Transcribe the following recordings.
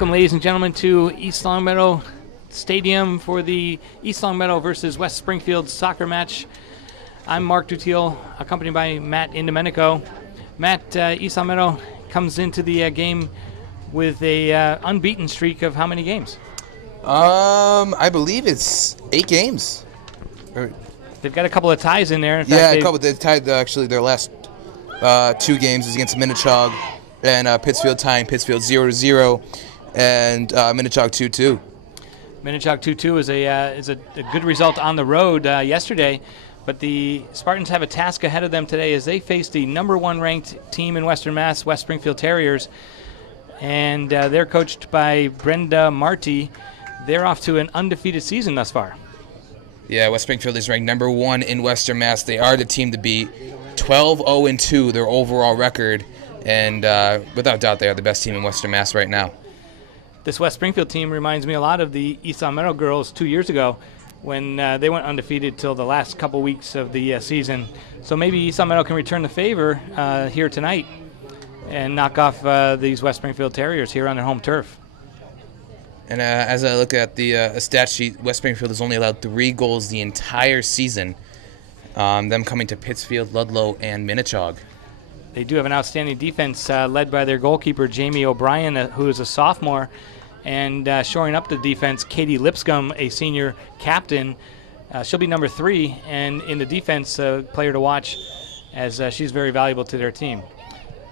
Welcome, ladies and gentlemen, to East Longmeadow Stadium for the East Longmeadow versus West Springfield soccer match. I'm Mark Dutiel, accompanied by Matt Indomenico. Matt, East Longmeadow comes into the game with a unbeaten streak of how many games? I believe it's 8 games. They've got a couple of ties in there. In yeah, fact, a couple. They tied actually their last 2 games is against Minnechaug and Pittsfield, tying Pittsfield 0-0, and Minnechaug 2-2. Minnechaug 2-2 is a good result on the road yesterday, but the Spartans have a task ahead of them today as they face the number 1 ranked team in Western Mass, West Springfield Terriers, and they're coached by Brenda Marty. They're off to an undefeated season thus far. Yeah, West Springfield is ranked number 1 in Western Mass. They are the team to beat. 12-0-2, their overall record, and without doubt, they are the best team in Western Mass right now. This West Springfield team reminds me a lot of the East Longmeadow girls 2 years ago when they went undefeated till the last couple weeks of the season. So maybe East Longmeadow can return the favor here tonight and knock off these West Springfield Terriers here on their home turf. And as I look at the stat sheet, West Springfield has only allowed 3 goals the entire season, them coming to Pittsfield, Ludlow, and Minnechaug. They do have an outstanding defense led by their goalkeeper, Jamie O'Brien, who is a sophomore, and shoring up the defense, Katie Lipscomb, a senior captain. She'll be number 3, and in the defense, a player to watch as she's very valuable to their team.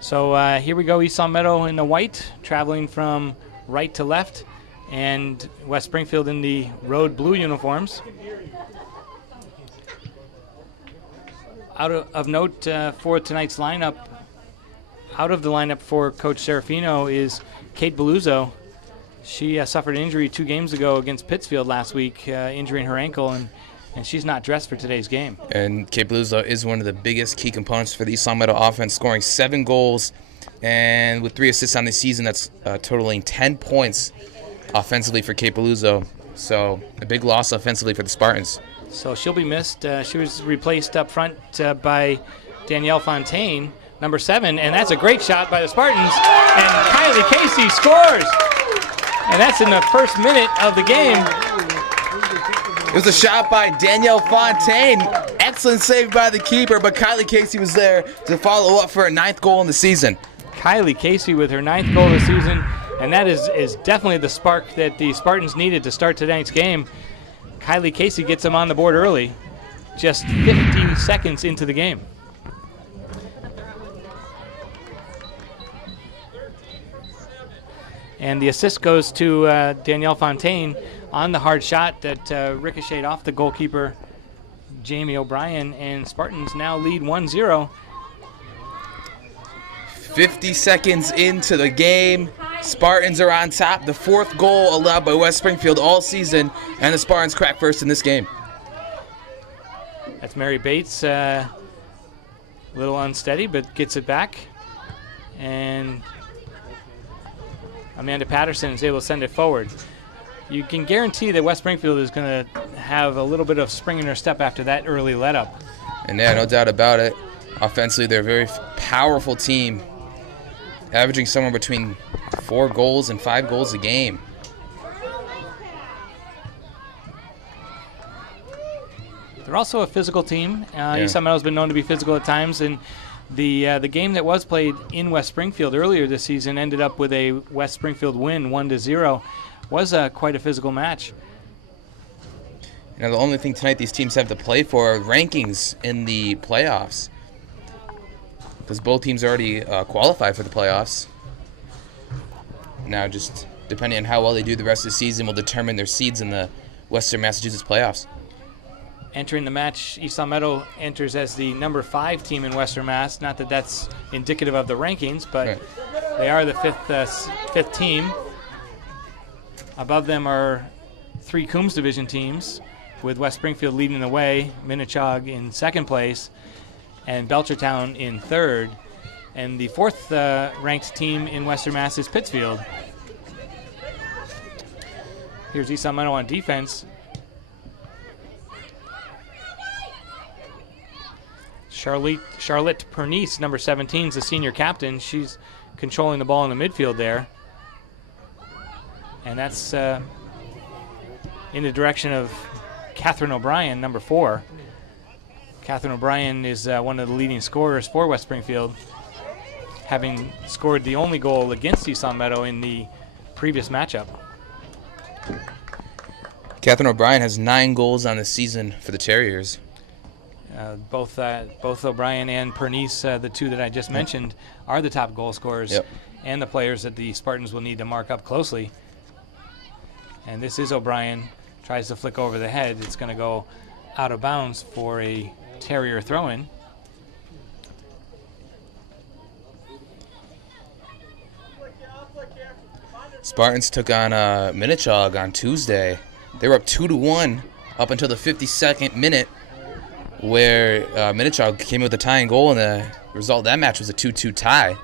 So here we go, East Longmeadow in the white, traveling from right to left, and West Springfield in the road blue uniforms. Out of note for tonight's lineup, out of the lineup for Coach Serafino is Kate Beluzzo. She suffered an injury 2 games ago against Pittsfield last week, injuring her ankle, and she's not dressed for today's game. And Kate Beluzzo is one of the biggest key components for the East Longmeadow offense, scoring 7 goals, and with 3 assists on the season, that's totaling 10 points offensively for Kate Beluzzo. So a big loss offensively for the Spartans. So she'll be missed. She was replaced up front by Danielle Fontaine, number 7, and that's a great shot by the Spartans. And Kylie Casey scores, and that's in the first minute of the game. It was a shot by Danielle Fontaine. Excellent save by the keeper, but Kylie Casey was there to follow up for her 9th goal in the season. Kylie Casey with her 9th goal of the season, and that is definitely the spark that the Spartans needed to start tonight's game. Kylie Casey gets them on the board early, just 50 seconds into the game. And the assist goes to Danielle Fontaine on the hard shot that ricocheted off the goalkeeper, Jamie O'Brien, and Spartans now lead 1-0. 50 seconds into the game, Spartans are on top. The 4th goal allowed by West Springfield all season, and the Spartans crack first in this game. That's Mary Bates, a little unsteady, but gets it back. And Amanda Patterson is able to send it forward. You can guarantee that West Springfield is going to have a little bit of spring in their step after that early let-up. And yeah, no doubt about it. Offensively, they're a very powerful team, averaging somewhere between 4 goals and 5 goals a game. They're also a physical team. East Longmeadow has been known to be physical at times, and the game that was played in West Springfield earlier this season ended up with a West Springfield win, 1-0. Was quite a physical match. You know, the only thing tonight these teams have to play for are rankings in the playoffs, because both teams already qualified for the playoffs. Now, just depending on how well they do the rest of the season will determine their seeds in the Western Massachusetts playoffs. Entering the match, East Longmeadow enters as the number 5 team in Western Mass. Not that that's indicative of the rankings, but right. They are the fifth team. Above them are 3 Coombs Division teams, with West Springfield leading the way, Minnechaug in 2nd place, and Belchertown in 3rd. And the 4th ranked team in Western Mass is Pittsfield. Here's East Longmeadow on defense. Charlotte Pernice, number 17, is the senior captain. She's controlling the ball in the midfield there. And that's in the direction of Catherine O'Brien, number 4. Catherine O'Brien is one of the leading scorers for West Springfield, having scored the only goal against East Long Meadow in the previous matchup. Catherine O'Brien has 9 goals on the season for the Terriers. Both O'Brien and Pernice, the two that I just mentioned, are the top goal scorers and the players that the Spartans will need to mark up closely. And this is O'Brien, tries to flick over the head. It's going to go out of bounds for a Terrier throw-in. Spartans took on Minichog on Tuesday. They were up 2-1 up until the 52nd minute, where Minichog came with a tying goal, and the result of that match was a 2-2 tie.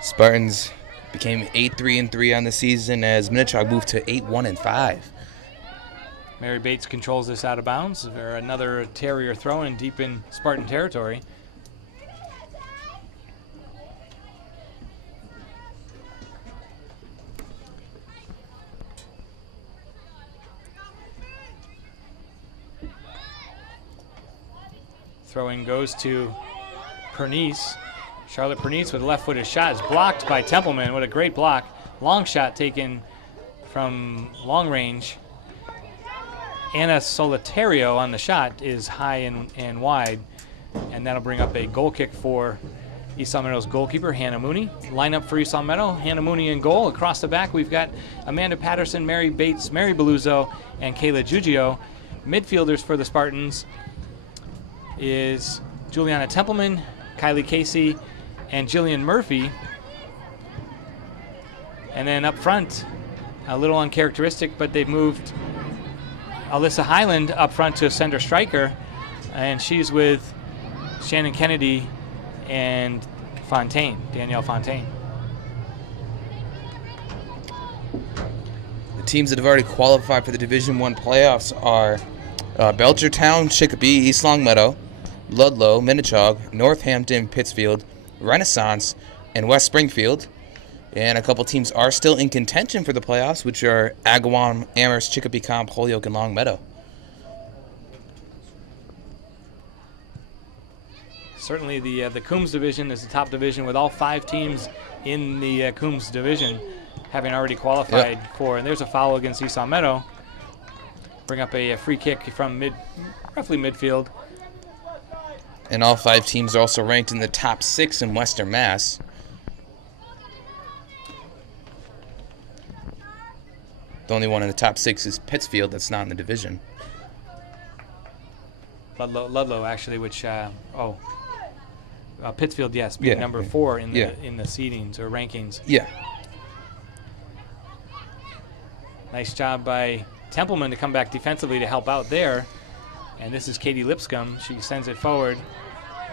Spartans became 8-3-3 on the season as Minichog moved to 8-1-5. Mary Bates controls this out of bounds. Or another Terrier throw-in deep in Spartan territory. Throw-in goes to Pernice. Charlotte Pernice with a left-footed shot is blocked by Templeman. What a great block. Long shot taken from long range. Anna Solitario on the shot is high and wide, and that'll bring up a goal kick for East Long Meadow's goalkeeper, Hannah Mooney. Lineup for East Long Meadow, Hannah Mooney in goal. Across the back, we've got Amanda Patterson, Mary Bates, Mary Beluzzo, and Kayla Giugio. Midfielders for the Spartans is Juliana Templeman, Kylie Casey, and Jillian Murphy. And then up front, a little uncharacteristic, but they've moved Alyssa Highland up front to a center striker, and she's with Shannon Kennedy and Danielle Fontaine. The teams that have already qualified for the Division I playoffs are Belchertown, Chicopee, East Long Meadow, Ludlow, Minichog, Northampton, Pittsfield, Renaissance, and West Springfield. And a couple teams are still in contention for the playoffs, which are Agawam, Amherst, Chicopee, Comp, Holyoke, and Long Meadow. Certainly the Coombs division is the top division, with all 5 teams in the Coombs division having already qualified for. And there's a foul against East Long Meadow. Bring up a free kick from roughly midfield. And all 5 teams are also ranked in the top 6 in Western Mass. The only one in the top 6 is Pittsfield that's not in the division. Ludlow actually, which Pittsfield, yes, being number 4 in the seedings or rankings. Yeah. Nice job by Templeman to come back defensively to help out there. And this is Katie Lipscomb. She sends it forward.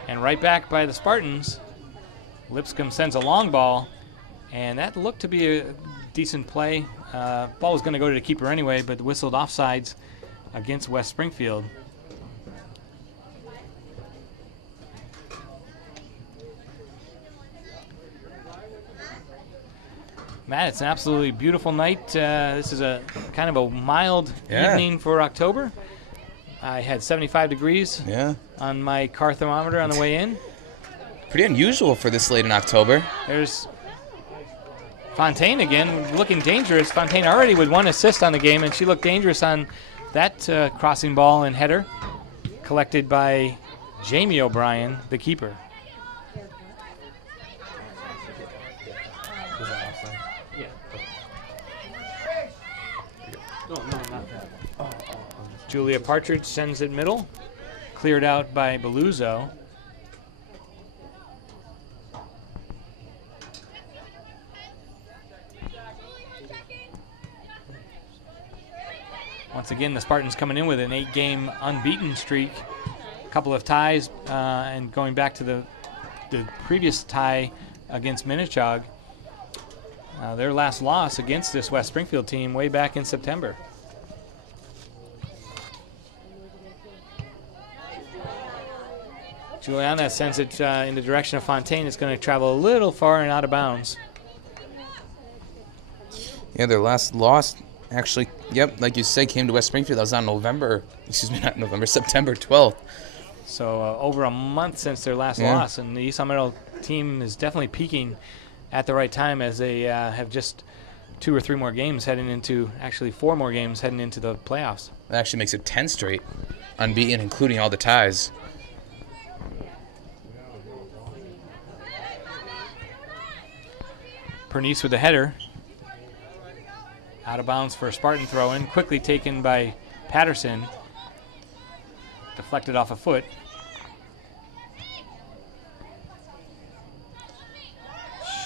And right back by the Spartans. Lipscomb sends a long ball. And that looked to be a decent play. Ball was going to go to the keeper anyway, but whistled offsides against West Springfield. Matt, it's an absolutely beautiful night. This is a kind of a mild evening for October. I had 75 degrees on my car thermometer on the way in. Pretty unusual for this late in October. There's Fontaine again, looking dangerous. Fontaine already with 1 assist on the game, and she looked dangerous on that crossing ball and header, collected by Jamie O'Brien, the keeper. Julia Partridge sends it middle, cleared out by Beluzzo. Once again, the Spartans coming in with an 8-game unbeaten streak, a couple of ties, and going back to the previous tie against Minichog. Their last loss against this West Springfield team way back in September. Juliana sends it in the direction of Fontaine. It's going to travel a little far and out of bounds. Yeah, their last loss, actually, yep, like you said, came to West Springfield. That was on September 12th. So over a month since their last loss, and the East Meadow team is definitely peaking at the right time as they have just 2 or 3 more games heading into, actually 4 more games heading into the playoffs. That actually makes it 10 straight unbeaten, including all the ties. Pernice with the header. Out of bounds for a Spartan throw-in. Quickly taken by Patterson. Deflected off a foot.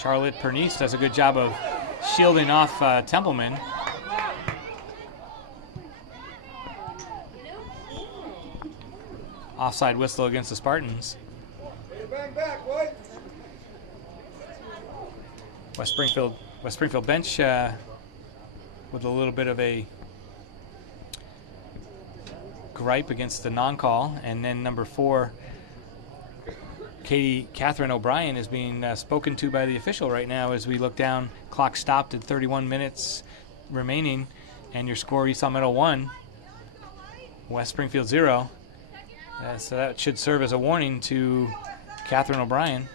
Charlotte Pernice does a good job of shielding off Templeman. Offside whistle against the Spartans. West Springfield bench with a little bit of a gripe against the non-call, and then number 4, Catherine O'Brien, is being spoken to by the official right now as we look down. Clock stopped at 31 minutes remaining, and your score: East Meadow 1, West Springfield 0. So that should serve as a warning to Catherine O'Brien.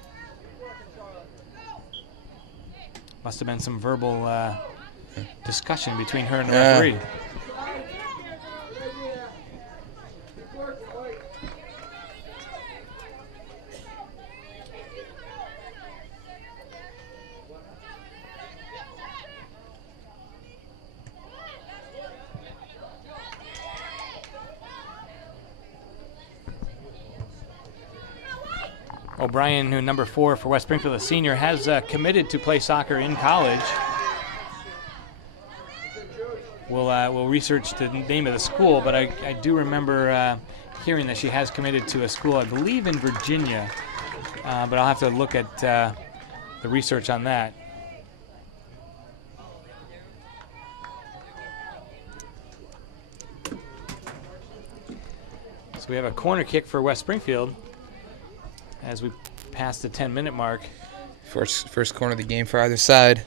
Must have been some verbal discussion between her and the referee. O'Brien, who number 4 for West Springfield, a senior, has committed to play soccer in college. We'll research the name of the school, but I do remember hearing that she has committed to a school, I believe in Virginia, but I'll have to look at the research on that. So we have a corner kick for West Springfield as we pass the 10-minute mark. First corner of the game for either side.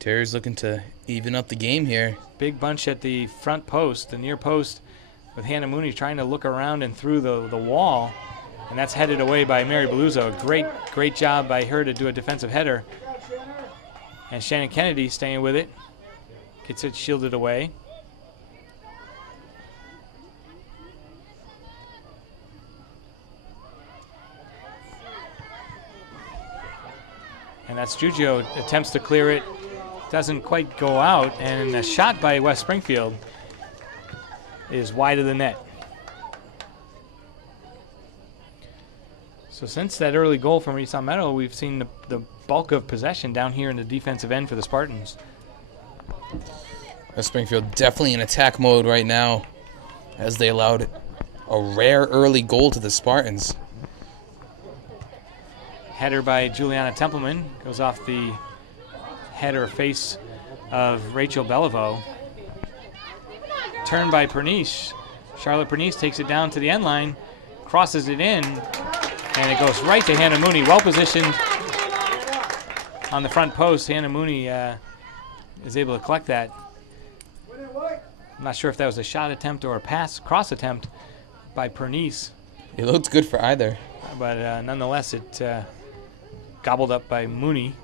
Terry's looking to even up the game here. Big bunch at the front post, the near post, with Hannah Mooney trying to look around and through the wall, and that's headed away by Mary Beluzo. Great job by her to do a defensive header. And Shannon Kennedy staying with it, gets it shielded away. And that's Giugio, attempts to clear it, doesn't quite go out, and a shot by West Springfield is wide of the net. So since that early goal from East Meadow, we've seen the bulk of possession down here in the defensive end for the Spartans. West Springfield definitely in attack mode right now as they allowed a rare early goal to the Spartans. Header by Juliana Templeman goes off the head or face of Rachel Beliveau. Turn by Pernice. Charlotte Pernice takes it down to the end line, crosses it in, and it goes right to Hannah Mooney. Well positioned on the front post. Hannah Mooney is able to collect that. I'm not sure if that was a shot attempt or a cross attempt by Pernice. It looked good for either. But nonetheless, it gobbled up by Mooney.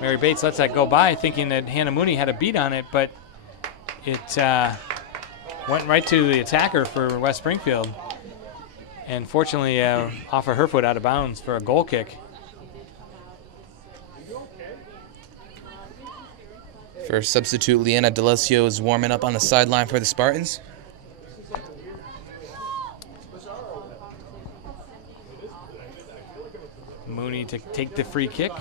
Mary Bates lets that go by, thinking that Hannah Mooney had a beat on it, but it went right to the attacker for West Springfield. And fortunately, off of her foot out of bounds for a goal kick. First substitute, Leanna Delesio, is warming up on the sideline for the Spartans. Mooney to take the free kick.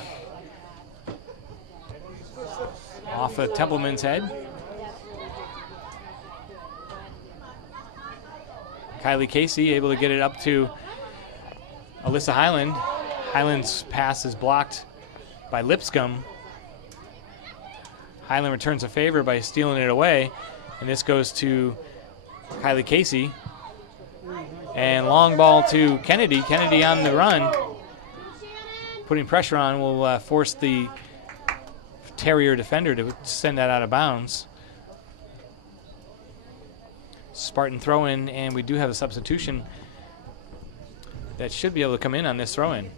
Off of Templeman's head. Kylie Casey able to get it up to Alyssa Highland. Highland's pass is blocked by Lipscomb. Highland returns a favor by stealing it away, and this goes to Kylie Casey. And long ball to Kennedy. Kennedy on the run. Putting pressure on will force the Terrier defender to send that out of bounds. Spartan throw-in, and we do have a substitution that should be able to come in on this throw-in.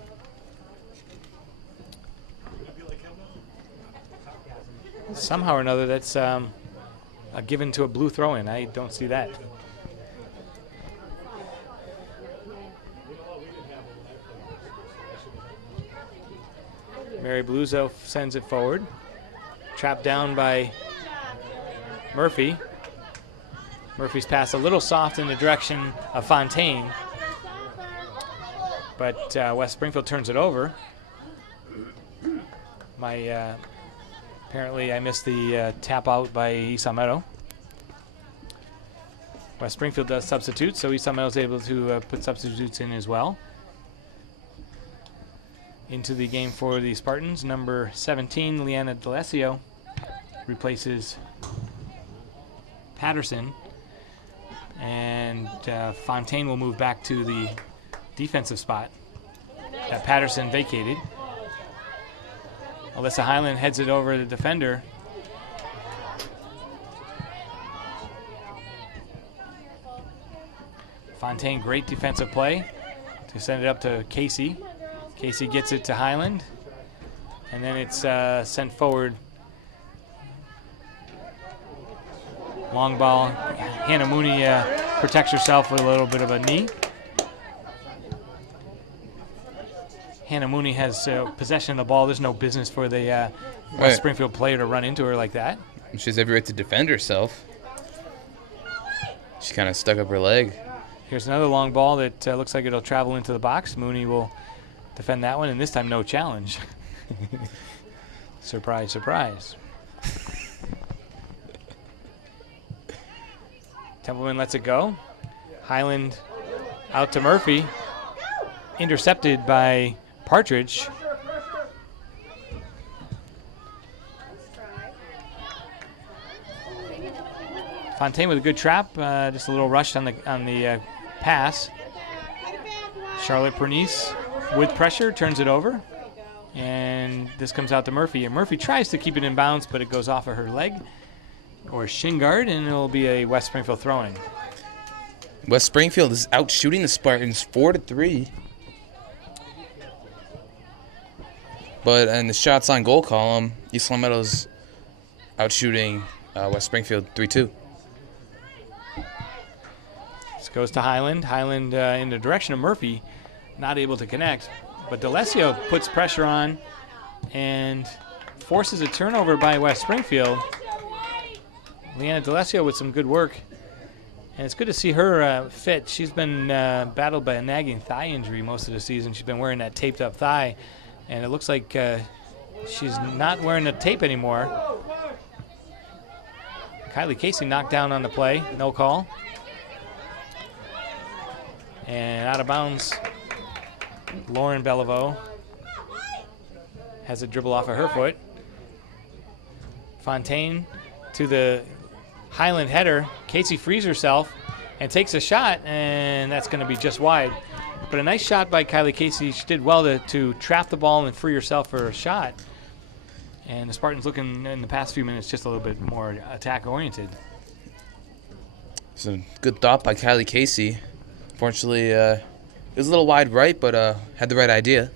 Somehow or another, that's a given to a blue throw-in. I don't see that. Mary Bluzo sends it forward. Trapped down by Murphy. Murphy's pass a little soft in the direction of Fontaine. But West Springfield turns it over. Apparently I missed the tap out by East Meadow. West Springfield does substitute, so East Meadow is able to put substitutes in as well. Into the game for the Spartans, number 17, Leanna D'Alessio, replaces Patterson. And Fontaine will move back to the defensive spot that Patterson vacated. Alyssa Highland heads it over the defender. Fontaine, great defensive play to send it up to Casey. Casey gets it to Highland, and then it's sent forward. Long ball. Hannah Mooney protects herself with a little bit of a knee. Hannah Mooney has possession of the ball. There's no business for the West Springfield player to run into her like that. She has every right to defend herself. She kind of stuck up her leg. Here's another long ball that looks like it'll travel into the box. Mooney will defend that one, and this time no challenge. Surprise, surprise. Templeman lets it go. Highland out to Murphy. Intercepted by Partridge. Fontaine with a good trap. Just a little rush on the pass. Charlotte Pernice with pressure turns it over. And this comes out to Murphy. And Murphy tries to keep it in bounds, but it goes off of her leg or shin guard, and it will be a West Springfield throw-in. West Springfield is out shooting the Spartans 4-3. But in the shots on goal column, East Long Meadow's out shooting West Springfield 3-2. This goes to Highland. Highland in the direction of Murphy, not able to connect. But D'Alessio puts pressure on and forces a turnover by West Springfield. Leanna D'Alessio with some good work. And it's good to see her fit. She's been battled by a nagging thigh injury most of the season. She's been wearing that taped up thigh. And it looks like she's not wearing the tape anymore. Kylie Casey knocked down on the play. No call. And out of bounds, Lauren Beliveau has a dribble off of her foot. Fontaine to the Highland header. Casey frees herself and takes a shot, and that's going to be just wide. But a nice shot by Kylie Casey. She did well to trap the ball and free herself for a shot. And the Spartans looking in the past few minutes just a little bit more attack-oriented. It's a good thought by Kylie Casey. Unfortunately, it was a little wide right, but had the right idea.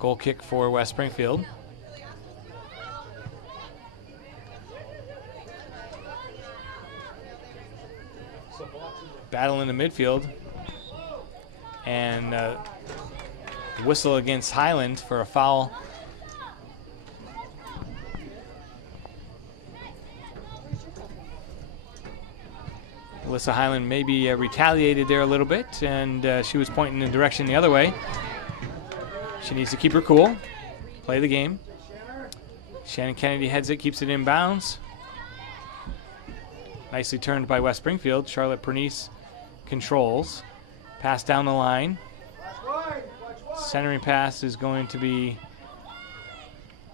Goal kick for West Springfield. Battle in the midfield. And whistle against Highland for a foul. Alyssa Highland maybe retaliated there a little bit, and she was pointing in the direction the other way. She needs to keep her cool. play the game. Shannon Kennedy heads it, keeps it in bounds. Nicely turned by West Springfield. Charlotte Pernice controls. Pass down the line. Centering pass is going to be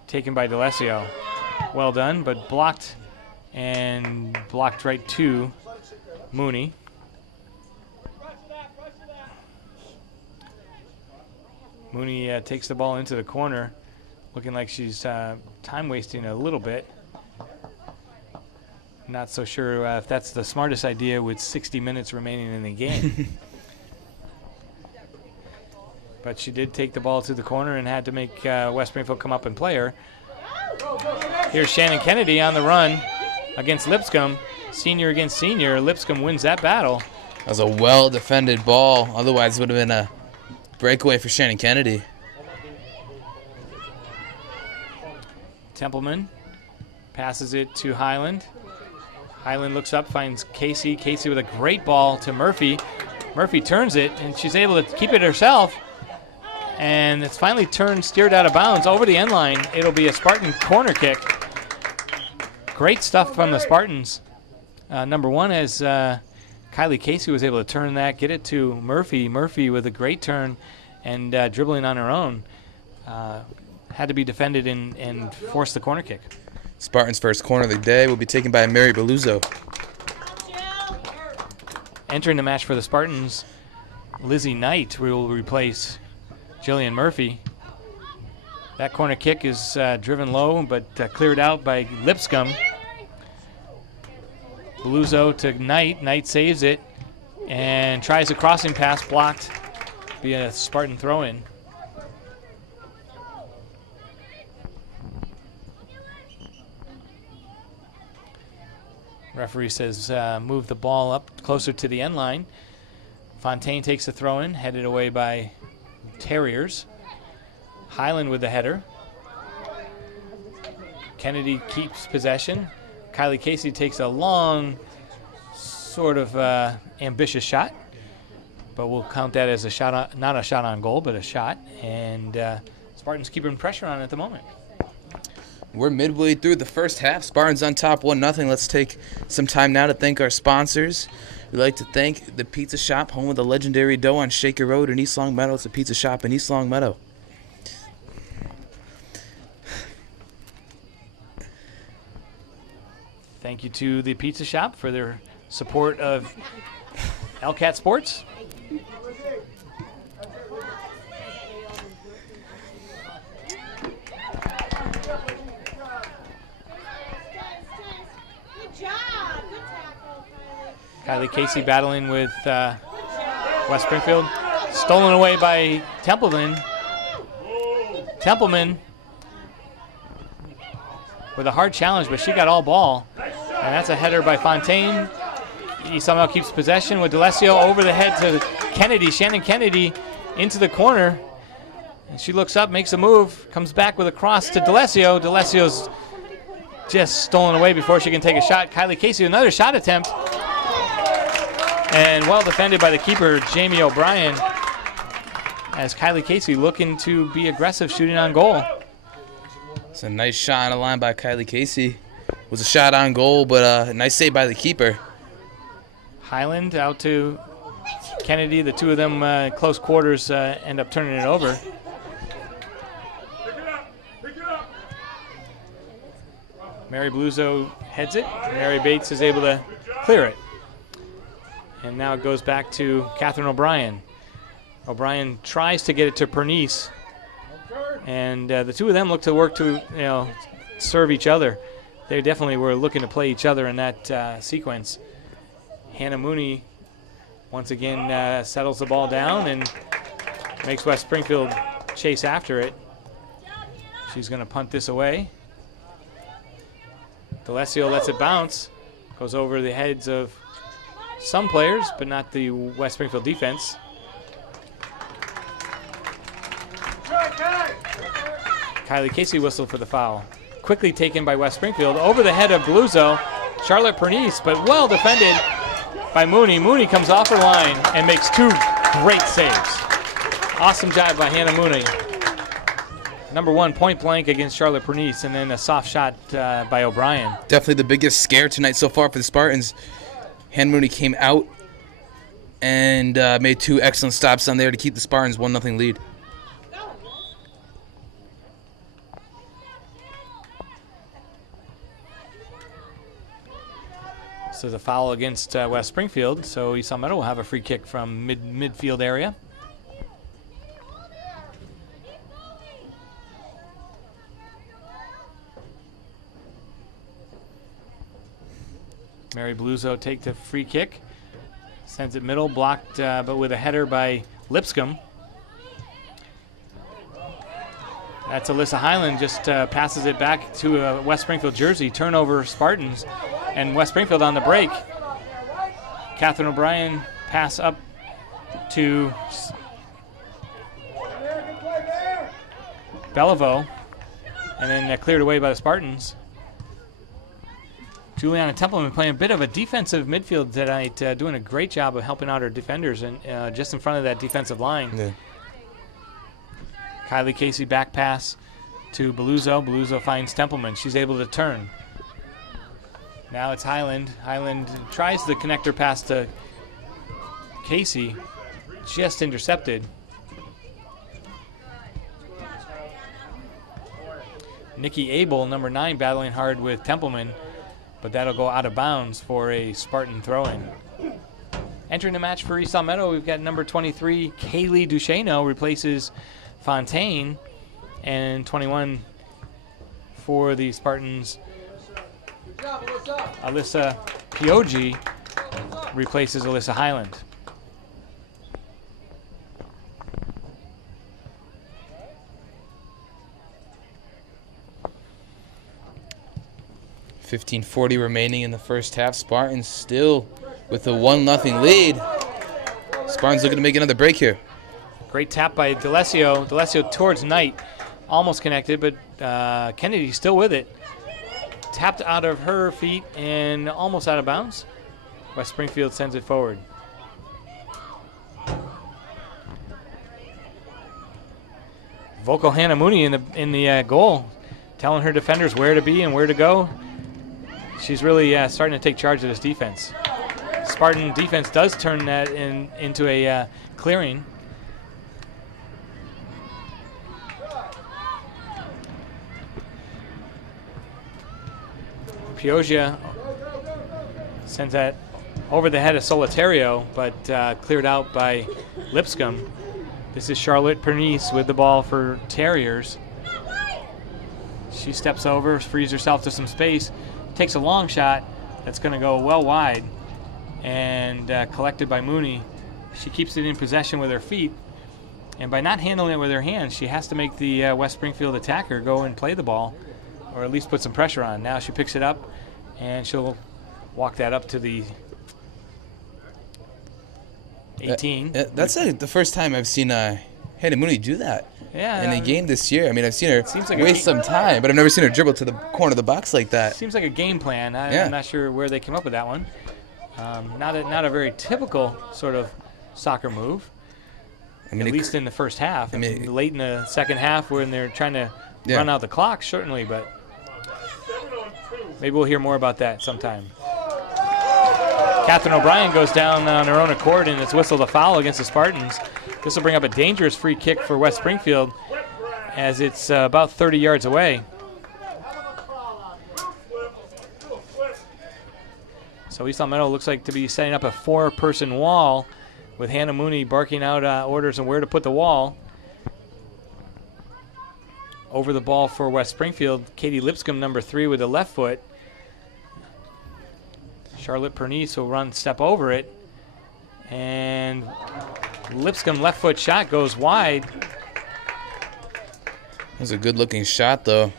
taken by D'Alessio. Well done, but blocked, and blocked right to Mooney. Mooney takes the ball into the corner, looking like she's time wasting a little bit. Not so sure if that's the smartest idea with 60 minutes remaining in the game. But she did take the ball to the corner and had to make West Springfield come up and play her. Here's Shannon Kennedy on the run against Lipscomb. Senior against senior. Lipscomb wins that battle. That was a well-defended ball. Otherwise, it would have been a breakaway for Shannon Kennedy. Templeman passes it to Highland. Highland looks up, finds Casey. Casey with a great ball to Murphy. Murphy turns it, and she's able to keep it herself. And it's finally steered out of bounds over the end line. It'll be a Spartan corner kick. Great stuff from the Spartans. Number one, as Kylie Casey was able to turn that, get it to Murphy. Murphy with a great turn and dribbling on her own. Had to be defended and force the corner kick. Spartans' first corner of the day will be taken by Mary Beluzzo. Entering the match for the Spartans, Lizzie Knight will replace Jillian Murphy. That corner kick is driven low, but cleared out by Lipscomb. Beluzzo to Knight. Knight saves it and tries a crossing pass, blocked via Spartan throw-in. Referee says move the ball up closer to the end line. Fontaine takes the throw-in, headed away by Terriers. Highland with the header. Kennedy keeps possession. Kylie Casey takes a long, sort of ambitious shot, but we'll count that as a shot, not a shot on goal, but a shot. And Spartans keeping pressure on at the moment. We're midway through the first half. Spartans on top 1-0. Let's take some time now to thank our sponsors. We'd like to thank the Pizza Shop, home of the legendary dough on Shaker Road in East Long Meadow. It's a pizza shop in East Long Meadow. Thank you to the Pizza Shop for their support of LCAT Sports. Kylie Casey battling with West Springfield. Stolen away by Templeman. Templeman with a hard challenge, but she got all ball. And that's a header by Fontaine. He somehow keeps possession with D'Alessio over the head to Kennedy. Shannon Kennedy into the corner. And she looks up, makes a move, comes back with a cross to D'Alessio. D'Alessio's just stolen away before she can take a shot. Kylie Casey, another shot attempt. And well defended by the keeper, Jamie O'Brien, as Kylie Casey looking to be aggressive shooting on goal. It's a nice shot on the line by Kylie Casey. It was a shot on goal, but a nice save by the keeper. Highland out to Kennedy. The two of them close quarters end up turning it over. Mary Beluzzo heads it. Mary Bates is able to clear it. And now it goes back to Catherine O'Brien. O'Brien tries to get it to Pernice. And the two of them look to work to, serve each other. They definitely were looking to play each other in that sequence. Hannah Mooney once again settles the ball down and makes West Springfield chase after it. She's going to punt this away. D'Alessio lets it bounce. Goes over the heads of some players, but not the West Springfield defense. Kylie Casey whistled for the foul. Quickly taken by West Springfield over the head of Beluzzo. Charlotte Pernice, but well defended by Mooney. Mooney comes off her line and makes two great saves. Awesome job by Hannah Mooney. Number 1, point blank against Charlotte Pernice, and then a soft shot by O'Brien. Definitely the biggest scare tonight so far for the Spartans. Hannah Mooney came out and made 2 excellent stops on there to keep the Spartans 1-0 lead. This is a foul against West Springfield, so East Meadow will have a free kick from midfield area. Mary Bluzo take the free kick, sends it middle, blocked but with a header by Lipscomb. That's Alyssa Highland, just passes it back to a West Springfield jersey. Turnover Spartans, and West Springfield on the break. Catherine O'Brien pass up to Bellevaux, and then cleared away by the Spartans. Juliana Templeman playing a bit of a defensive midfield tonight, doing a great job of helping out her defenders and just in front of that defensive line. Yeah. Kylie Casey back pass to Belluzzo. Belluzzo finds Templeman. She's able to turn. Now it's Highland. Highland tries the connector pass to Casey. Just intercepted. Nikki Abel, number 9, battling hard with Templeman, but that'll go out of bounds for a Spartan throw-in. Entering the match for East Meadow, we've got number 23, Kaylee Duchesneau, replaces Fontaine, and 21 for the Spartans, Alyssa Piogi replaces Alyssa Highland. .15:40 remaining in the first half. Spartans still with a 1-0 lead. Spartans looking to make another break here. Great tap by D'Alessio. D'Alessio towards Knight. Almost connected, but Kennedy still with it. Tapped out of her feet and almost out of bounds. West Springfield sends it forward. Vocal Hannah Mooney in the goal, telling her defenders where to be and where to go. She's really starting to take charge of this defense. Spartan defense does turn that into a clearing. Piogia sends that over the head of Solitario, but cleared out by Lipscomb. This is Charlotte Pernice with the ball for Terriers. She steps over, frees herself to some space, takes a long shot that's going to go well wide, and collected by Mooney. She keeps it in possession with her feet, and by not handling it with her hands, she has to make the West Springfield attacker go and play the ball, or at least put some pressure on. Now she picks it up, and she'll walk that up to the 18. That's the first time I've seen Hannah Mooney do that in a game this year. I mean, I've seen her waste some time, but I've never seen her dribble to the corner of the box like that. Seems like a game plan. I'm not sure where they came up with that one. Not a very typical sort of soccer move. I mean, at least in the first half. I mean, late in the second half when they're trying to run out the clock, certainly, but maybe we'll hear more about that sometime. Catherine O'Brien goes down on her own accord, and it's whistled a foul against the Spartans. This will bring up a dangerous free kick for West Springfield, as it's about 30 yards away. So East Meadow looks like to be setting up a 4-person wall with Hannah Mooney barking out orders on where to put the wall. Over the ball for West Springfield, Katie Lipscomb, number 3, with the left foot. Charlotte Pernice will step over it, and Lipscomb left foot shot goes wide. That was a good-looking shot, though.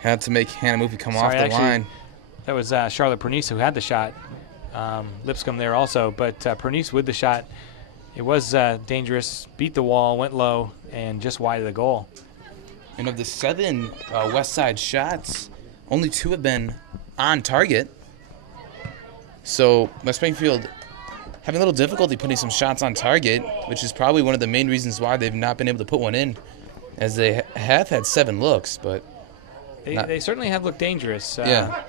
Had to make Hannah Mooney come off the line. That was Charlotte Pernice who had the shot. Lipscomb there also, but Pernice with the shot. It was dangerous, beat the wall, went low, and just wide of the goal. And of the 7 West Side shots, only 2 have been on target. So West Springfield having a little difficulty putting some shots on target, which is probably one of the main reasons why they've not been able to put one in as they have had 7 looks, but they certainly have looked dangerous. Yeah.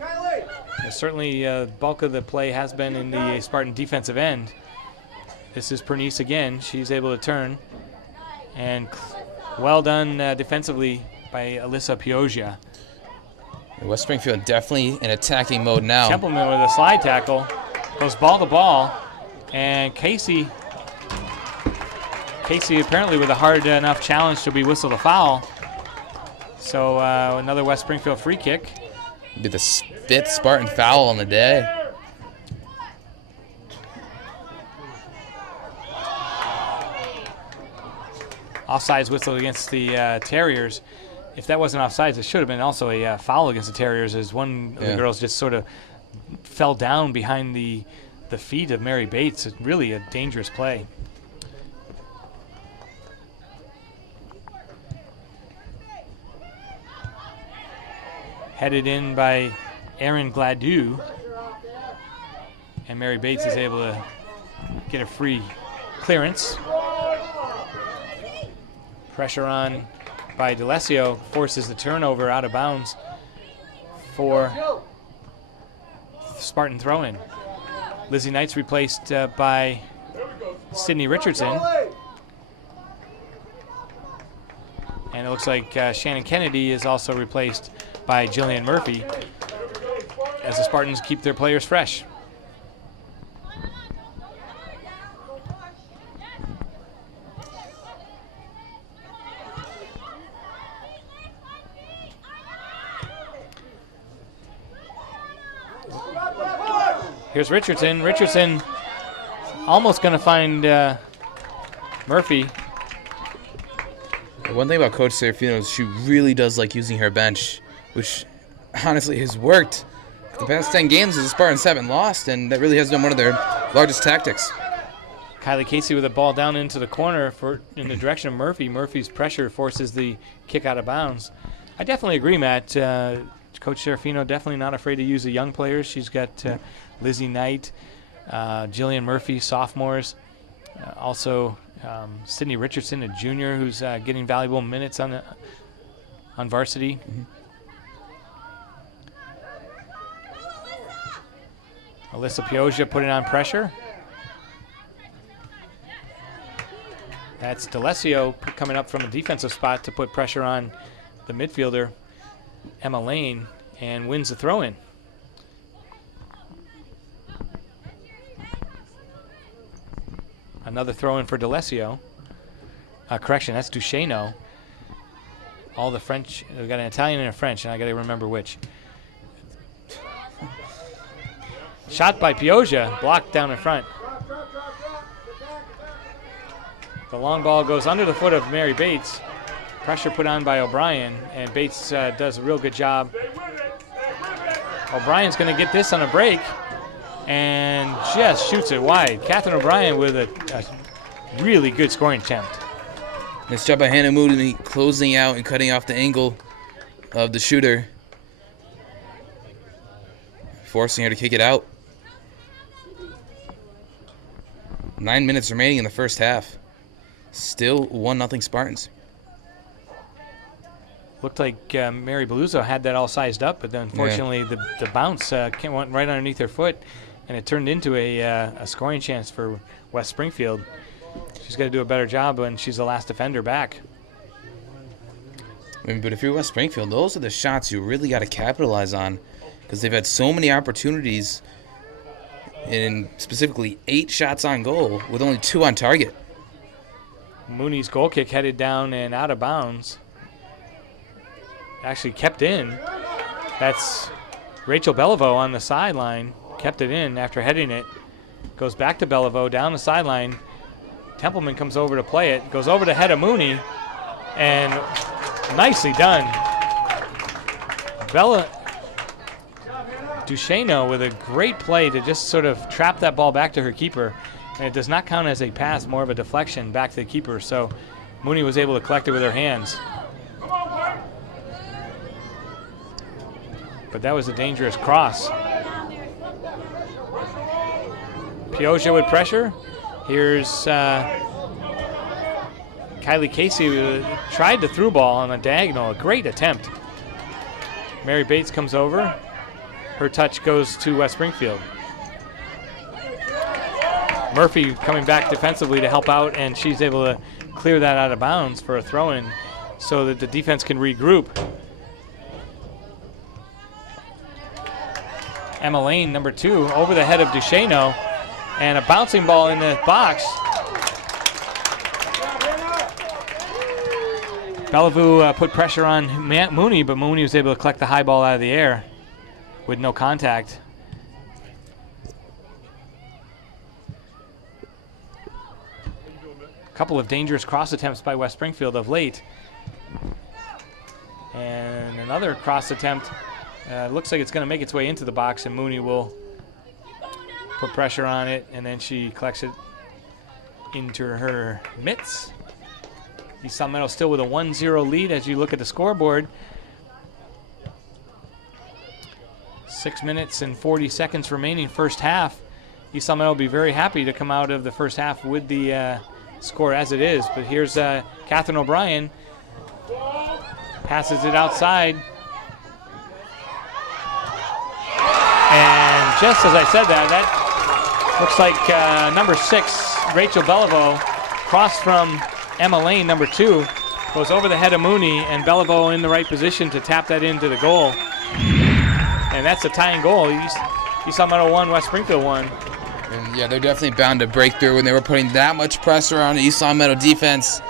Certainly, bulk of the play has been in the Spartan defensive end. This is Pernice again. She's able to turn. And well done defensively by Alyssa Pioggia. West Springfield definitely in attacking mode now. Templeman with a slide tackle. Goes ball to ball. And Casey apparently with a hard enough challenge to be whistled a foul. So another West Springfield free kick. Be the 5th Spartan foul on the day. Offsides whistle against the Terriers. If that wasn't offsides, it should have been also a foul against the Terriers, as one of the girls just sort of fell down behind the feet of Mary Bates. It's really a dangerous play. Headed in by Erin Gladue. And Mary Bates is able to get a free clearance. Pressure on by D'Alessio forces the turnover out of bounds for Spartan throw-in. Lizzie Knight's replaced by Sydney Richardson. And it looks like Shannon Kennedy is also replaced by Jillian Murphy as the Spartans keep their players fresh. Here's Richardson. Richardson almost going to find Murphy. One thing about Coach Serafino is she really does like using her bench, which honestly has worked. The past 10 games, the Spartans haven't lost, and that really has been one of their largest tactics. Kylie Casey with a ball down into the corner in the direction of Murphy. Murphy's pressure forces the kick out of bounds. I definitely agree, Matt. Coach Serafino definitely not afraid to use the young players. She's got Lizzie Knight, Jillian Murphy, sophomores. Also Sydney Richardson, a junior who's getting valuable minutes on varsity. Mm-hmm. Alyssa Pioggia putting on pressure. That's D'Alessio coming up from a defensive spot to put pressure on the midfielder, Emma Lane, and wins the throw-in. Another throw-in for D'Alessio. Correction, that's Duchesneau. All the French, we've got an Italian and a French, and I got to remember which. Shot by Pioggia, blocked down in front. The long ball goes under the foot of Mary Bates. Pressure put on by O'Brien, and Bates does a real good job. O'Brien's going to get this on a break and just shoots it wide. Catherine O'Brien with a really good scoring attempt. Nice job by Hannah Moody closing out and cutting off the angle of the shooter, forcing her to kick it out. 9 minutes remaining in the first half. Still 1-0 Spartans. Looked like Mary Beluzzo had that all sized up, but then unfortunately the bounce went right underneath her foot, and it turned into a scoring chance for West Springfield. She's got to do a better job when she's the last defender back. I mean, but if you're West Springfield, those are the shots you really got to capitalize on, because they've had so many opportunities, and specifically 8 shots on goal with only 2 on target. Mooney's goal kick headed down and out of bounds. Actually kept in. That's Rachel Beliveau on the sideline. Kept it in after heading it. Goes back to Beliveau down the sideline. Templeman comes over to play it. Goes over to head of Mooney. And nicely done. Duchesneau with a great play to just sort of trap that ball back to her keeper. And it does not count as a pass, more of a deflection back to the keeper. So Mooney was able to collect it with her hands. But that was a dangerous cross. Pioggia with pressure. Here's Kylie Casey tried the through ball on a diagonal. A great attempt. Mary Bates comes over. Her touch goes to West Springfield. Murphy coming back defensively to help out, and she's able to clear that out of bounds for a throw-in so that the defense can regroup. Emma Lane, number 2, over the head of Duchesneau, and a bouncing ball in the box. Bellevue put pressure on Mooney, but Mooney was able to collect the high ball out of the air with no contact. A couple of dangerous cross attempts by West Springfield of late. And another cross attempt. Looks like it's going to make its way into the box, and Mooney will put pressure on it, and then she collects it into her mitts. East Meadow still with a 1-0 lead as you look at the scoreboard. 6 minutes and 40 seconds remaining first half. East Meadow will be very happy to come out of the first half with the score as it is. But here's Catherine O'Brien. Passes it outside. And just as I said that looks like number 6, Rachel Bellevue, cross from Emma Lane, number 2, goes over the head of Mooney, and Bellevue in the right position to tap that into the goal. And that's a tying goal. East Meadow 1, West Springfield 1. And yeah, they're definitely bound to break through when they were putting that much pressure on the East Meadow defense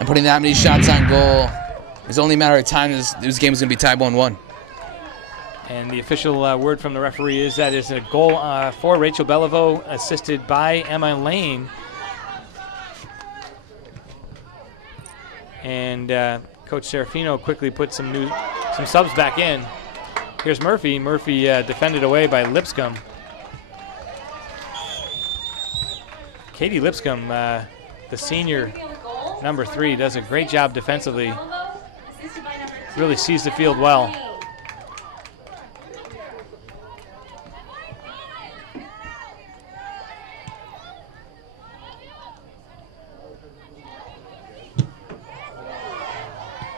and putting that many shots on goal. It's only a matter of time this game is going to be tied 1-1. And the official word from the referee is that it's a goal for Rachel Bellevue, assisted by Emma Lane. And Coach Serafino quickly put some subs back in. Here's Murphy. Murphy defended away by Lipscomb. Katie Lipscomb, the senior, number 3, does a great job defensively. Really sees the field well.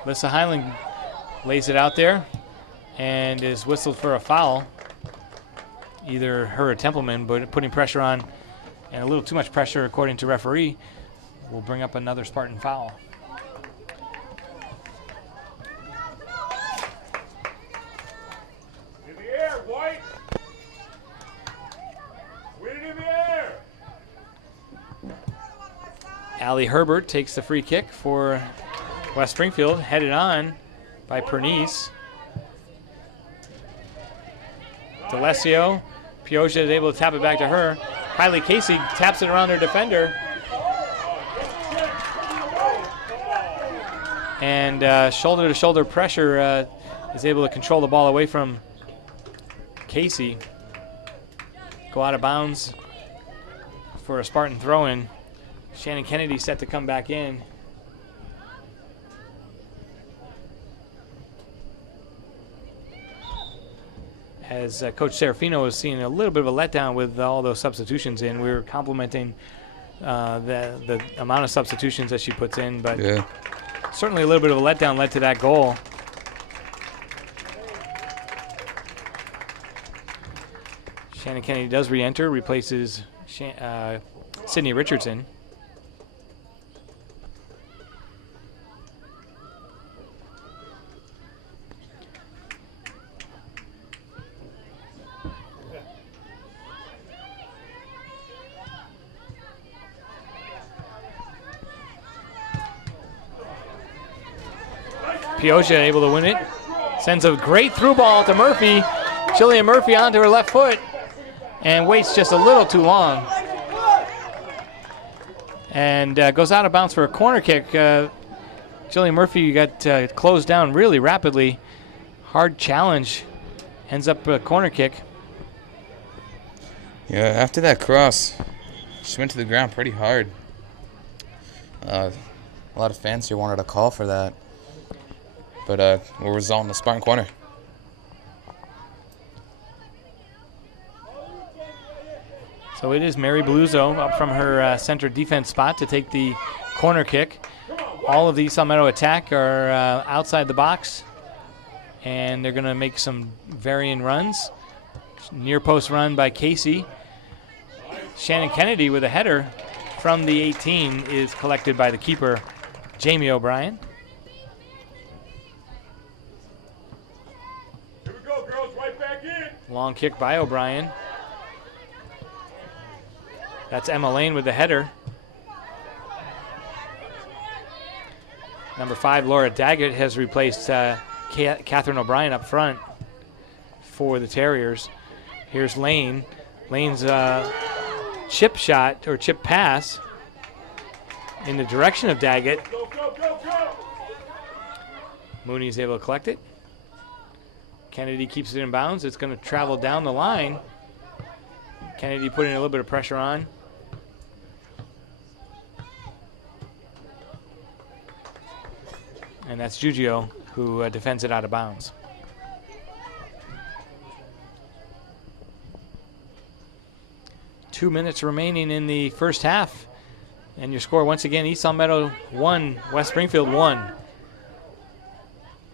Lissa Heiling lays it out there and is whistled for a foul. Either her or Templeman, but putting pressure on, and a little too much pressure according to referee, will bring up another Spartan foul. In the air, White! Win it in the air! Allie Herbert takes the free kick for West Springfield, headed on by Pernice. D'Alessio, Pioggia is able to tap it back to her. Kylie Casey taps it around her defender. And shoulder-to-shoulder pressure is able to control the ball away from Casey. Go out of bounds for a Spartan throw-in. Shannon Kennedy set to come back in. As Coach Serafino was seeing a little bit of a letdown with all those substitutions in. We were complimenting the amount of substitutions that she puts in, but yeah, certainly a little bit of a letdown led to that goal. Shannon Kennedy does re-enter, replaces Sydney Richardson. Pioggia able to win it. Sends a great through ball to Murphy. Jillian Murphy onto her left foot and waits just a little too long. And goes out of bounds for a corner kick. Jillian Murphy got closed down really rapidly. Hard challenge. Ends up a corner kick. Yeah, after that cross, she went to the ground pretty hard. A lot of fans here wanted a call for that. But we'll result in the Spartan corner. So it is Mary Beluzzo up from her center defense spot to take the corner kick. all of the East Meadow attack are outside the box, and they're going to make some varying runs. Near post run by Casey. Shannon Kennedy with a header from the 18 is collected by the keeper, Jamie O'Brien. Here we go, girls. Right back in. Long kick by O'Brien. That's Emma Lane with the header. Number 5, Laura Daggett, has replaced Catherine O'Brien up front for the Terriers. Here's Lane. Lane's chip shot or chip pass in the direction of Daggett. Go, go, go, go. Mooney's able to collect it. Kennedy keeps it in bounds. It's going to travel down the line. Kennedy putting a little bit of pressure on. And that's Giugio who defends it out of bounds. Two minutes remaining in the first half. And your score once again, East Meadow 1, West Springfield 1.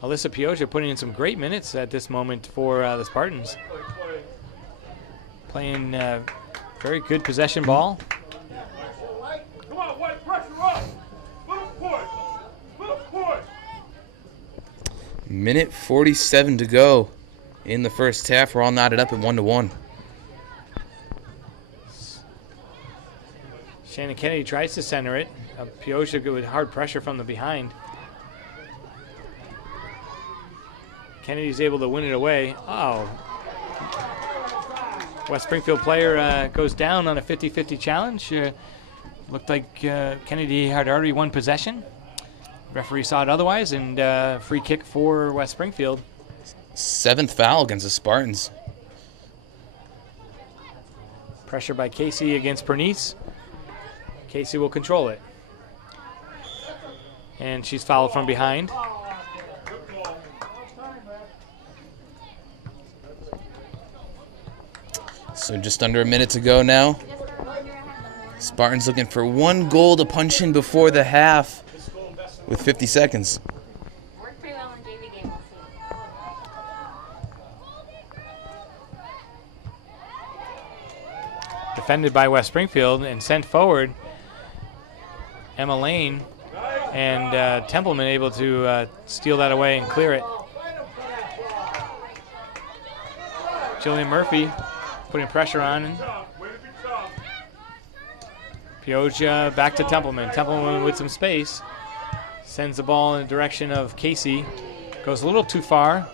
Alyssa Pioja putting in some great minutes at this moment for the Spartans. Playing very good possession ball. Come on, White, pressure up. Little push. Little push. Minute 47 to go in the first half. We're all knotted up at 1-1. Shannon Kennedy tries to center it. Pioja with hard pressure from the behind. Kennedy's able to win it away. Oh. West Springfield player goes down on a 50-50 challenge. Looked like Kennedy had already won possession. Referee saw it otherwise, and free kick for West Springfield. 7th foul against the Spartans. Pressure by Casey against Pernice. Casey will control it. And she's fouled from behind. So just under a minute to go now. Spartans looking for 1 goal to punch in before the half with 50 seconds. Worked pretty well in JV game. Defended by West Springfield and sent forward. Emma Lane and Templeman able to steal that away and clear it. Jillian Murphy putting pressure on. Way to be tough. Pioja back to Templeman. Templeman with some space. Sends the ball in the direction of Casey. Goes a little too far.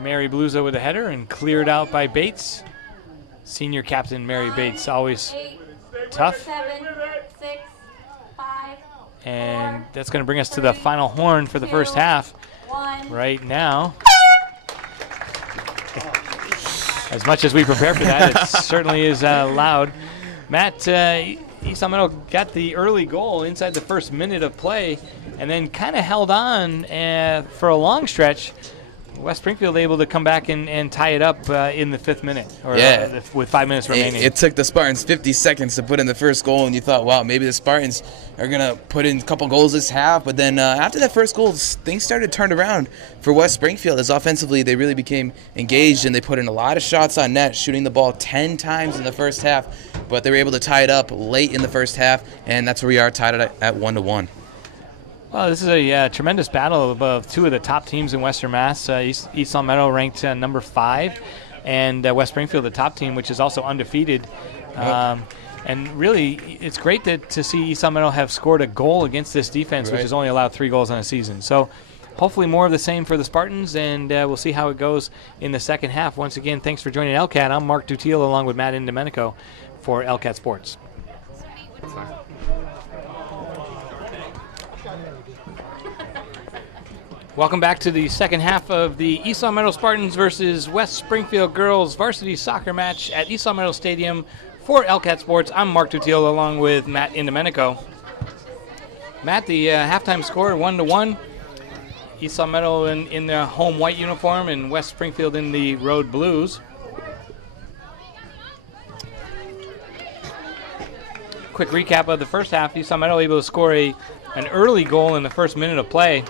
Mary Bluza with a header and cleared out by Bates. Senior captain Mary Bates, always tough. 7, 6, 5. And that's going to bring us to the final horn for the first half. 1. Right now. As much as we prepare for that, it certainly is loud. Matt, East Meadow got the early goal inside the first minute of play and then kind of held on for a long stretch. West Springfield able to come back and tie it up in the 5th minute, or with 5 minutes remaining. It took the Spartans 50 seconds to put in the first goal, and you thought, wow, maybe the Spartans are going to put in a couple goals this half. But then after that first goal, things started to turn around for West Springfield, as offensively they really became engaged, and they put in a lot of shots on net, shooting the ball 10 times in the first half. But they were able to tie it up late in the first half, and that's where we are, tied at 1-1. Well, this is a tremendous battle of two of the top teams in Western Mass. East Meadow ranked number 5, and West Springfield, the top team, which is also undefeated. And really, it's great to see East Meadow have scored a goal against this defense, which has only allowed 3 goals on a season. So hopefully more of the same for the Spartans, and we'll see how it goes in the second half. Once again, thanks for joining LCAT. I'm Mark Dutiel along with Matt Indomenico for LCAT Sports. Welcome back to the second half of the East Meadow Spartans versus West Springfield girls varsity soccer match at East Meadow Stadium for LCAT Sports. I'm Mark Dutiel along with Matt Indomenico. Matt, the halftime score 1-1. East Meadow in their home white uniform and West Springfield in the road blues. quick recap of the first half. East Meadow able to score an early goal in the first minute of play.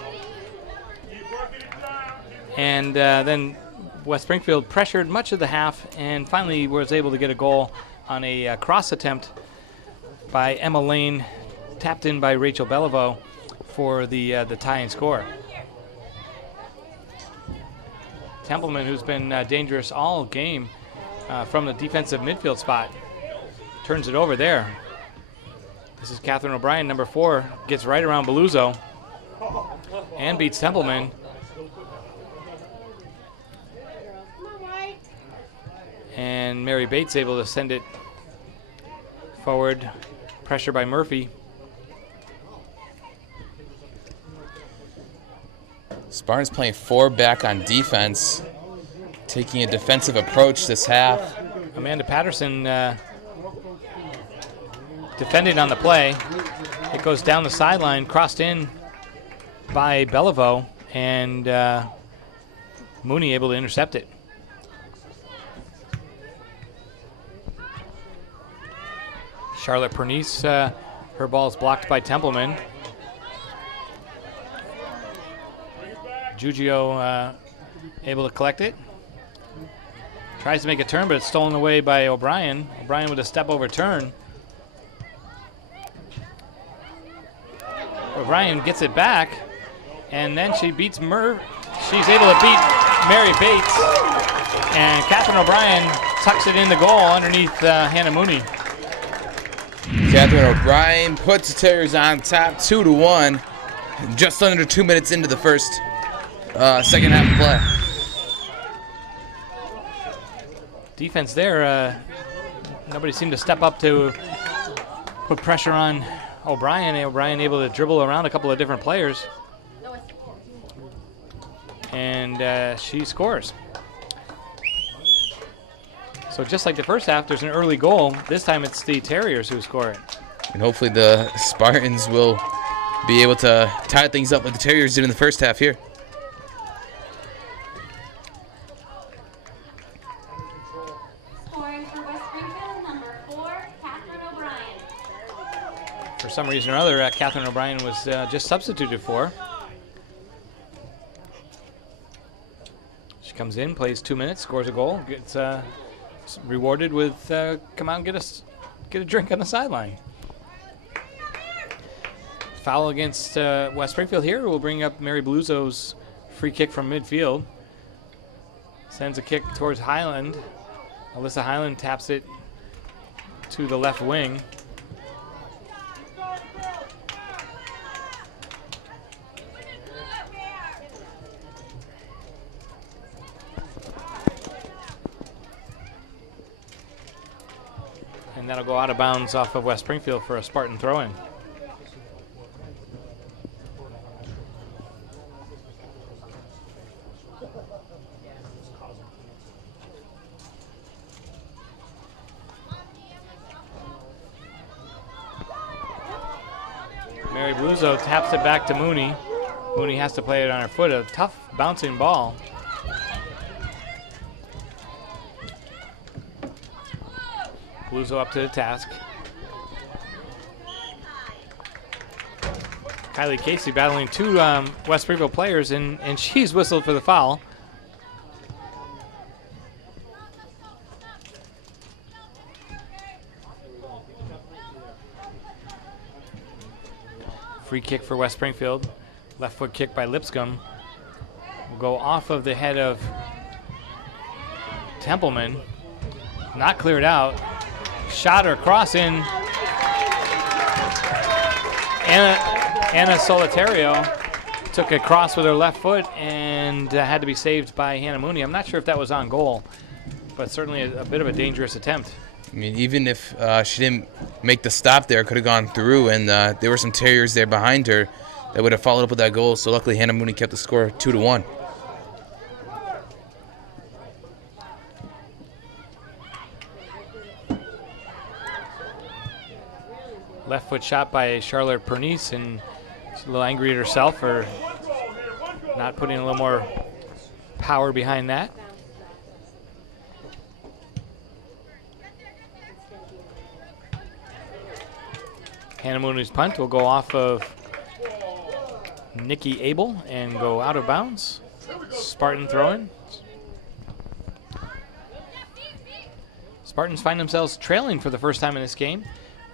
And then West Springfield pressured much of the half and finally was able to get a goal on a cross attempt by Emma Lane, tapped in by Rachel Beliveau for the tying score. Templeman, who's been dangerous all game from the defensive midfield spot, turns it over there. This is Catherine O'Brien, number 4, gets right around Beluzzo and beats Templeman. And Mary Bates able to send it forward. Pressure by Murphy. Spartans playing 4 back on defense, taking a defensive approach this half. Amanda Patterson defending on the play. It goes down the sideline, crossed in by Beliveau, and Mooney able to intercept it. Charlotte Pernice, her ball is blocked by Templeman. Giugio able to collect it. Tries to make a turn, but it's stolen away by O'Brien. O'Brien with a step over turn. O'Brien gets it back, and then she beats She's able to beat Mary Bates, and Catherine O'Brien tucks it in the goal underneath Hannah Mooney. Catherine O'Brien puts the Terriers on top 2-1, just under 2 minutes into the second half of play. Defense there, nobody seemed to step up to put pressure on O'Brien. O'Brien able to dribble around a couple of different players. And she scores. So just like the first half, there's an early goal. This time it's the Terriers who score it. And hopefully the Spartans will be able to tie things up like the Terriers did in the first half here. Scoring for West Springfield, number 4, Catherine O'Brien. For some reason or other, Catherine O'Brien was just substituted for. She comes in, plays 2 minutes, scores a goal, gets rewarded with come out and get a drink on the sideline. Foul against West Springfield here will bring up Mary Beluzzo's free kick from midfield. Sends a kick towards Highland. Alyssa Highland taps it to the left wing. And that'll go out of bounds off of West Springfield for a Spartan throw-in. Mary Beluzzo taps it back to Mooney. Mooney has to play it on her foot. A tough bouncing ball. Beluzzo up to the task. Kylie Casey battling 2 West Springfield players, and she's whistled for the foul. Free kick for West Springfield. Left foot kick by Lipscomb. Will go off of the head of Templeman. Not cleared out. Shot or cross in. Anna Solitario took a cross with her left foot and had to be saved by Hannah Mooney. I'm not sure if that was on goal, but certainly a bit of a dangerous attempt. I mean, even if she didn't make the stop there, could have gone through, and there were some Terriers there behind her that would have followed up with that goal. So luckily, Hannah Mooney kept the score 2-1. Left foot shot by Charlotte Pernice, and she's a little angry at herself for not putting a little more power behind that. Hannah Mooney's punt will go off of Nikki Abel and go out of bounds. Spartan throw-in. Spartans find themselves trailing for the first time in this game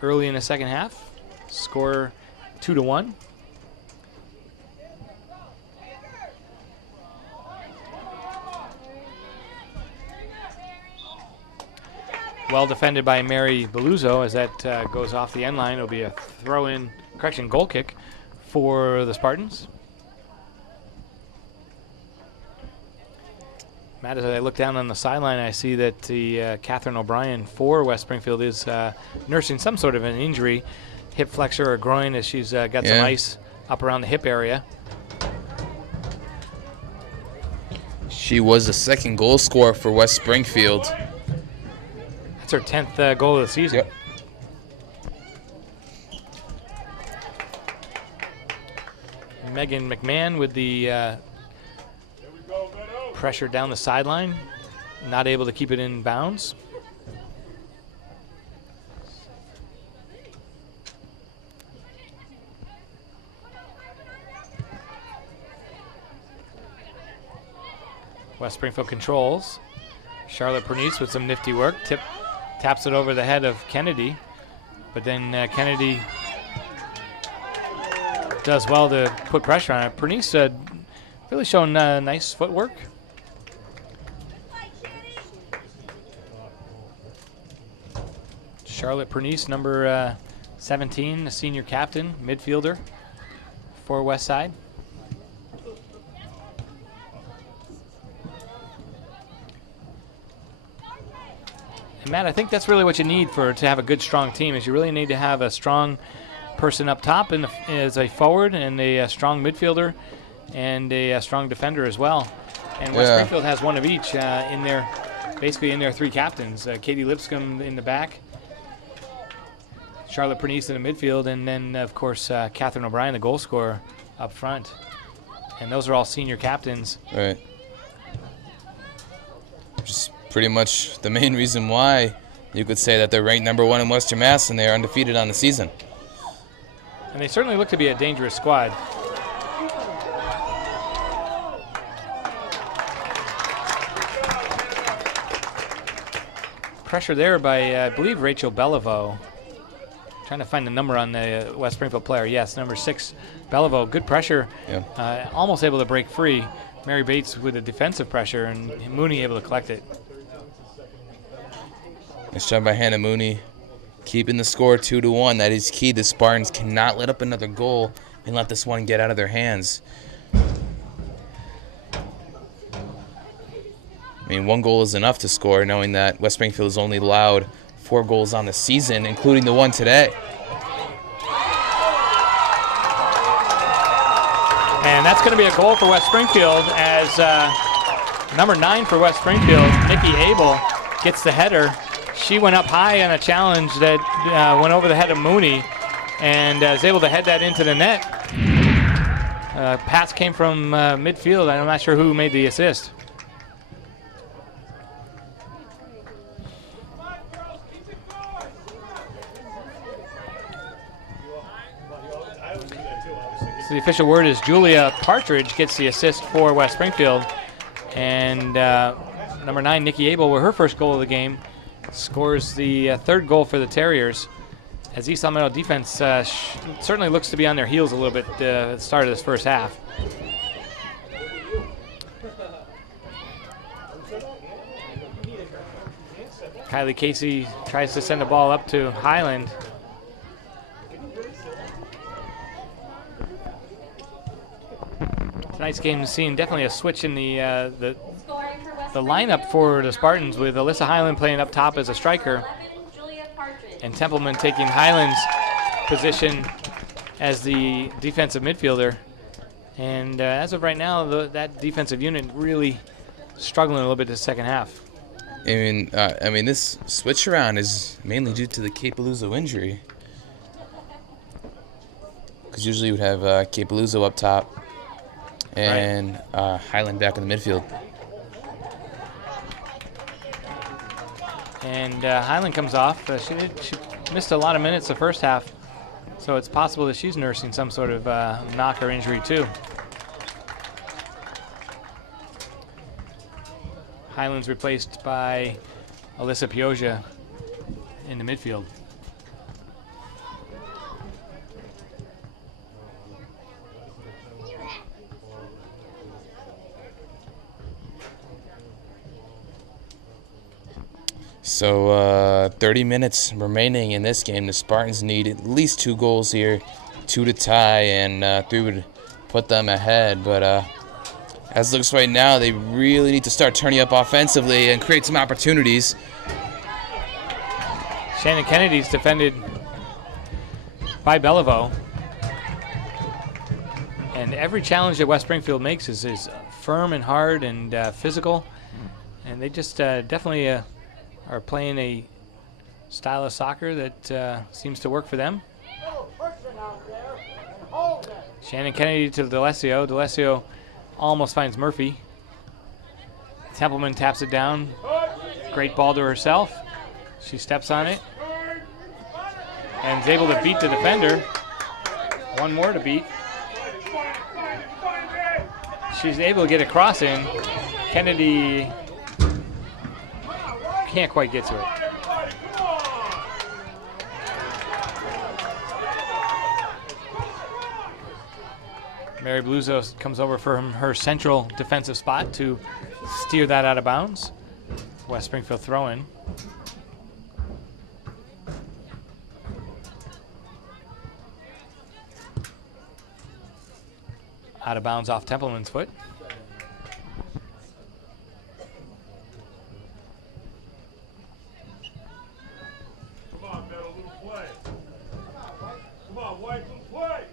early in the second half. Score 2-1. Well defended by Mary Beluzo as that goes off the end line. It'll be a throw-in, goal kick for the Spartans. Matt, as I look down on the sideline, I see that the Catherine O'Brien for West Springfield is nursing some sort of an injury, hip flexor or groin, as she's got some ice up around the hip area. She was the second goal scorer for West Springfield. That's her 10th goal of the season. Yep. Megan McMahon with the pressure down the sideline, not able to keep it in bounds. West Springfield controls. Charlotte Pernice with some nifty work. Taps it over the head of Kennedy, but then Kennedy does well to put pressure on it. Pernice really showing nice footwork. Charlotte Pernice, number 17, the senior captain, midfielder for West Side. And Matt, I think that's really what you need to have a good, strong team. Is you really need to have a strong person up top as a forward, and a strong midfielder, and a strong defender as well. And West Springfield has one of each basically in their three captains. Katie Lipscomb in the back, Charlotte Pernice in the midfield, and then, of course, Catherine O'Brien, the goal scorer, up front. And those are all senior captains. Right. Just pretty much the main reason why you could say that they're ranked number 1 in Western Mass and they are undefeated on the season. And they certainly look to be a dangerous squad. Pressure there by, I believe, Rachel Beliveau. Trying to find the number on the West Springfield player. Yes, number 6, Beliveau. Good pressure. Yeah. Almost able to break free. Mary Bates with the defensive pressure, and Mooney able to collect it. Nice job by Hannah Mooney. Keeping the score 2-1. That is key. The Spartans cannot let up another goal and let this one get out of their hands. I mean, 1 goal is enough to score, knowing that West Springfield has only allowed 4 goals on the season, including the one today. And that's going to be a goal for West Springfield as number 9 for West Springfield, Nikki Abel, gets the header. She went up high on a challenge that went over the head of Mooney and is able to head that into the net. Pass came from midfield. I'm not sure who made the assist. So the official word is Julia Partridge gets the assist for West Springfield. And number 9, Nikki Abel, with her first goal of the game, scores the 3rd goal for the Terriers. As East Palmetto defense certainly looks to be on their heels a little bit at the start of this first half. Kylie Casey tries to send the ball up to Highland. Tonight's game has seen definitely a switch in the lineup for the Spartans, with Alyssa Highland playing up top as a striker, and Templeman taking Highland's position as the defensive midfielder. And as of right now, that defensive unit really struggling a little bit in the second half. I mean, this switch around is mainly due to the Kate Beluzo injury, because usually you would have Kate Beluzo up top and Highland back in the midfield. And Highland comes off. She missed a lot of minutes the first half So it's possible that she's nursing some sort of knock or injury too. Highlands replaced by Alyssa Pioja in the midfield. So 30 minutes remaining in this game. The Spartans need at least 2 goals here, 2 to tie, and 3 would put them ahead. But as it looks right now, they really need to start turning up offensively and create some opportunities. Shannon Kennedy's defended by Beliveau. And every challenge that West Springfield makes is firm and hard and physical. And they just definitely are playing a style of soccer that seems to work for them. Shannon Kennedy to D'Alessio. D'Alessio almost finds Murphy. Templeman taps it down. Great ball to herself. She steps on it and is able to beat the defender. One more to beat. She's able to get a cross in. Kennedy can't quite get to it. Mary Bluzo comes over from her central defensive spot to steer that out of bounds. West Springfield throw-in. Out of bounds off Templeman's foot. Come on, Meadow, little play. Come on, White, little play.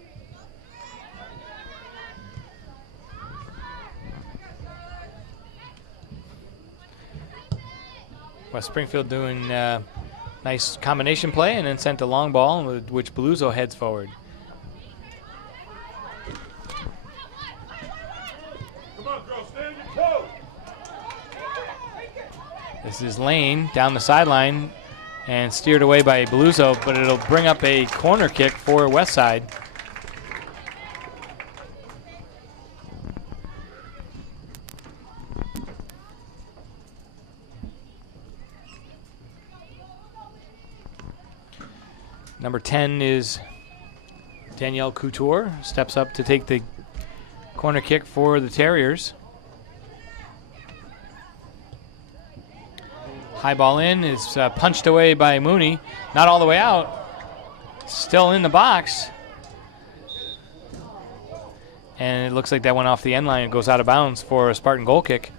West Springfield doing nice combination play and then sent a long ball, with which Bluzo heads forward. Come on, girl, stay on your toes. This is Lane down the sideline and steered away by Bluzo, but it'll bring up a corner kick for West Side. Number 10 is Danielle Couture, steps up to take the corner kick for the Terriers. High ball in is punched away by Mooney. Not all the way out. Still in the box. And it looks like that went off the end line and goes out of bounds for a Spartan goal kick.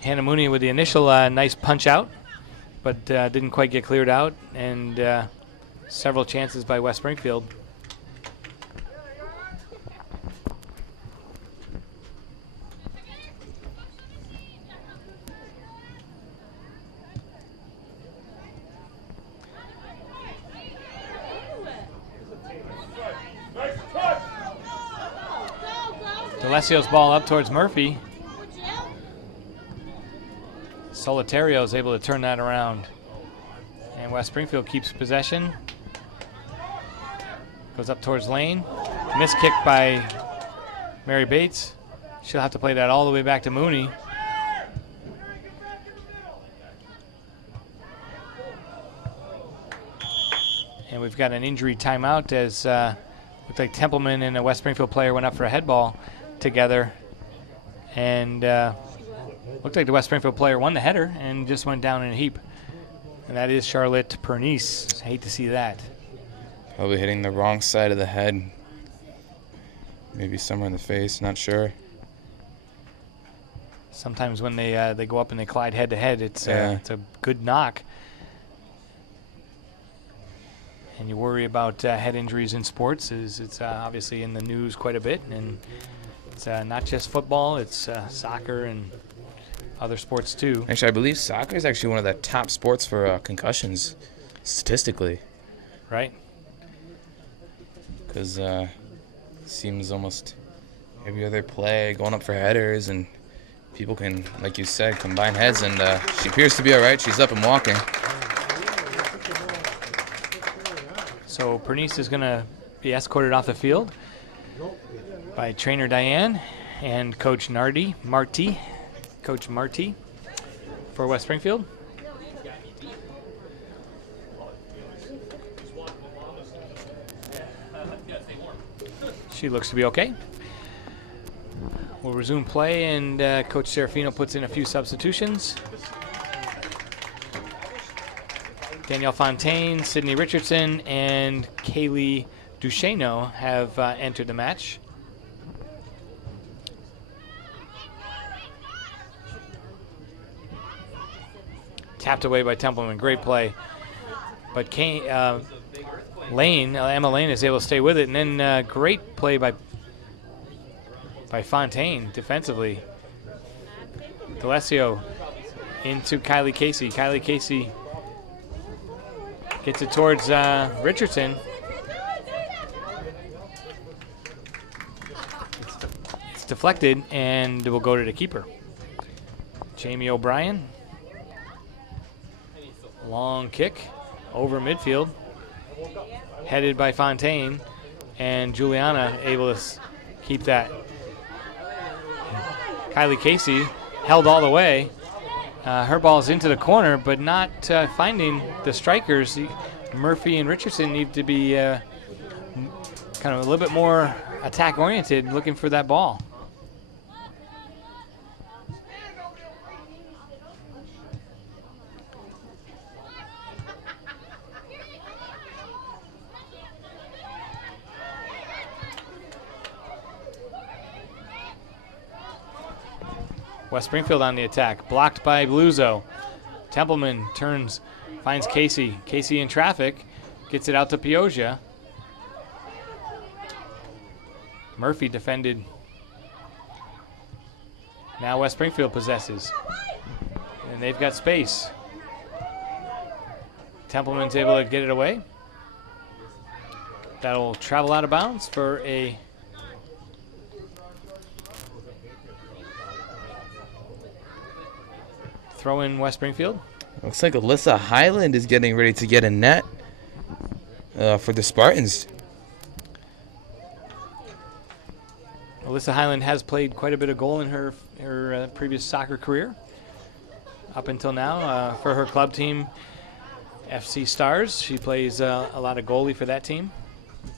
Hannah Mooney with the initial nice punch out, but didn't quite get cleared out, and several chances by West Springfield. Nice touch. D'Alessio's ball up towards Murphy. Solitario is able to turn that around. And West Springfield keeps possession. Goes up towards Lane. Missed kick by Mary Bates. She'll have to play that all the way back to Mooney. And we've got an injury timeout as looked like Templeman and a West Springfield player went up for a head ball together. And looked like the West Springfield player won the header and just went down in a heap. And that is Charlotte Pernice. Hate to see that. Probably hitting the wrong side of the head. Maybe somewhere in the face, not sure. Sometimes when they go up and they collide head to head, it's a good knock. And you worry about head injuries in sports. It's obviously in the news quite a bit, and it's not just football. It's soccer and other sports too. Actually, I believe soccer is actually one of the top sports for concussions, statistically. Right. Because seems almost every other play, going up for headers, and people can, like you said, combine heads, and she appears to be all right. She's up and walking. So Pernice is going to be escorted off the field by trainer Diane and Coach Marty for West Springfield. She looks to be okay. We'll resume play, and Coach Serafino puts in a few substitutions. Danielle Fontaine, Sydney Richardson, and Kaylee Duchesneau have entered the match. Tapped away by Templeman, great play. But Emma Lane is able to stay with it, and then great play by Fontaine defensively. D'Alessio into Kylie Casey. Kylie Casey gets it towards Richardson. It's deflected, and it will go to the keeper. Jamie O'Brien. Long kick over midfield. Headed by Fontaine, and Juliana able to keep that. Kylie Casey held all the way. Her ball is into the corner, but not finding the strikers. Murphy and Richardson need to be kind of a little bit more attack-oriented, looking for that ball. West Springfield on the attack, blocked by Bluzo. Templeman turns, finds Casey. Casey in traffic, gets it out to Pioja. Murphy defended. Now West Springfield possesses, and they've got space. Templeman's able to get it away. That'll travel out of bounds for a throw in West Springfield. Looks like Alyssa Highland is getting ready to get a net for the Spartans. Alyssa Highland has played quite a bit of goal in her previous soccer career. Up until now, for her club team, FC Stars, she plays a lot of goalie for that team.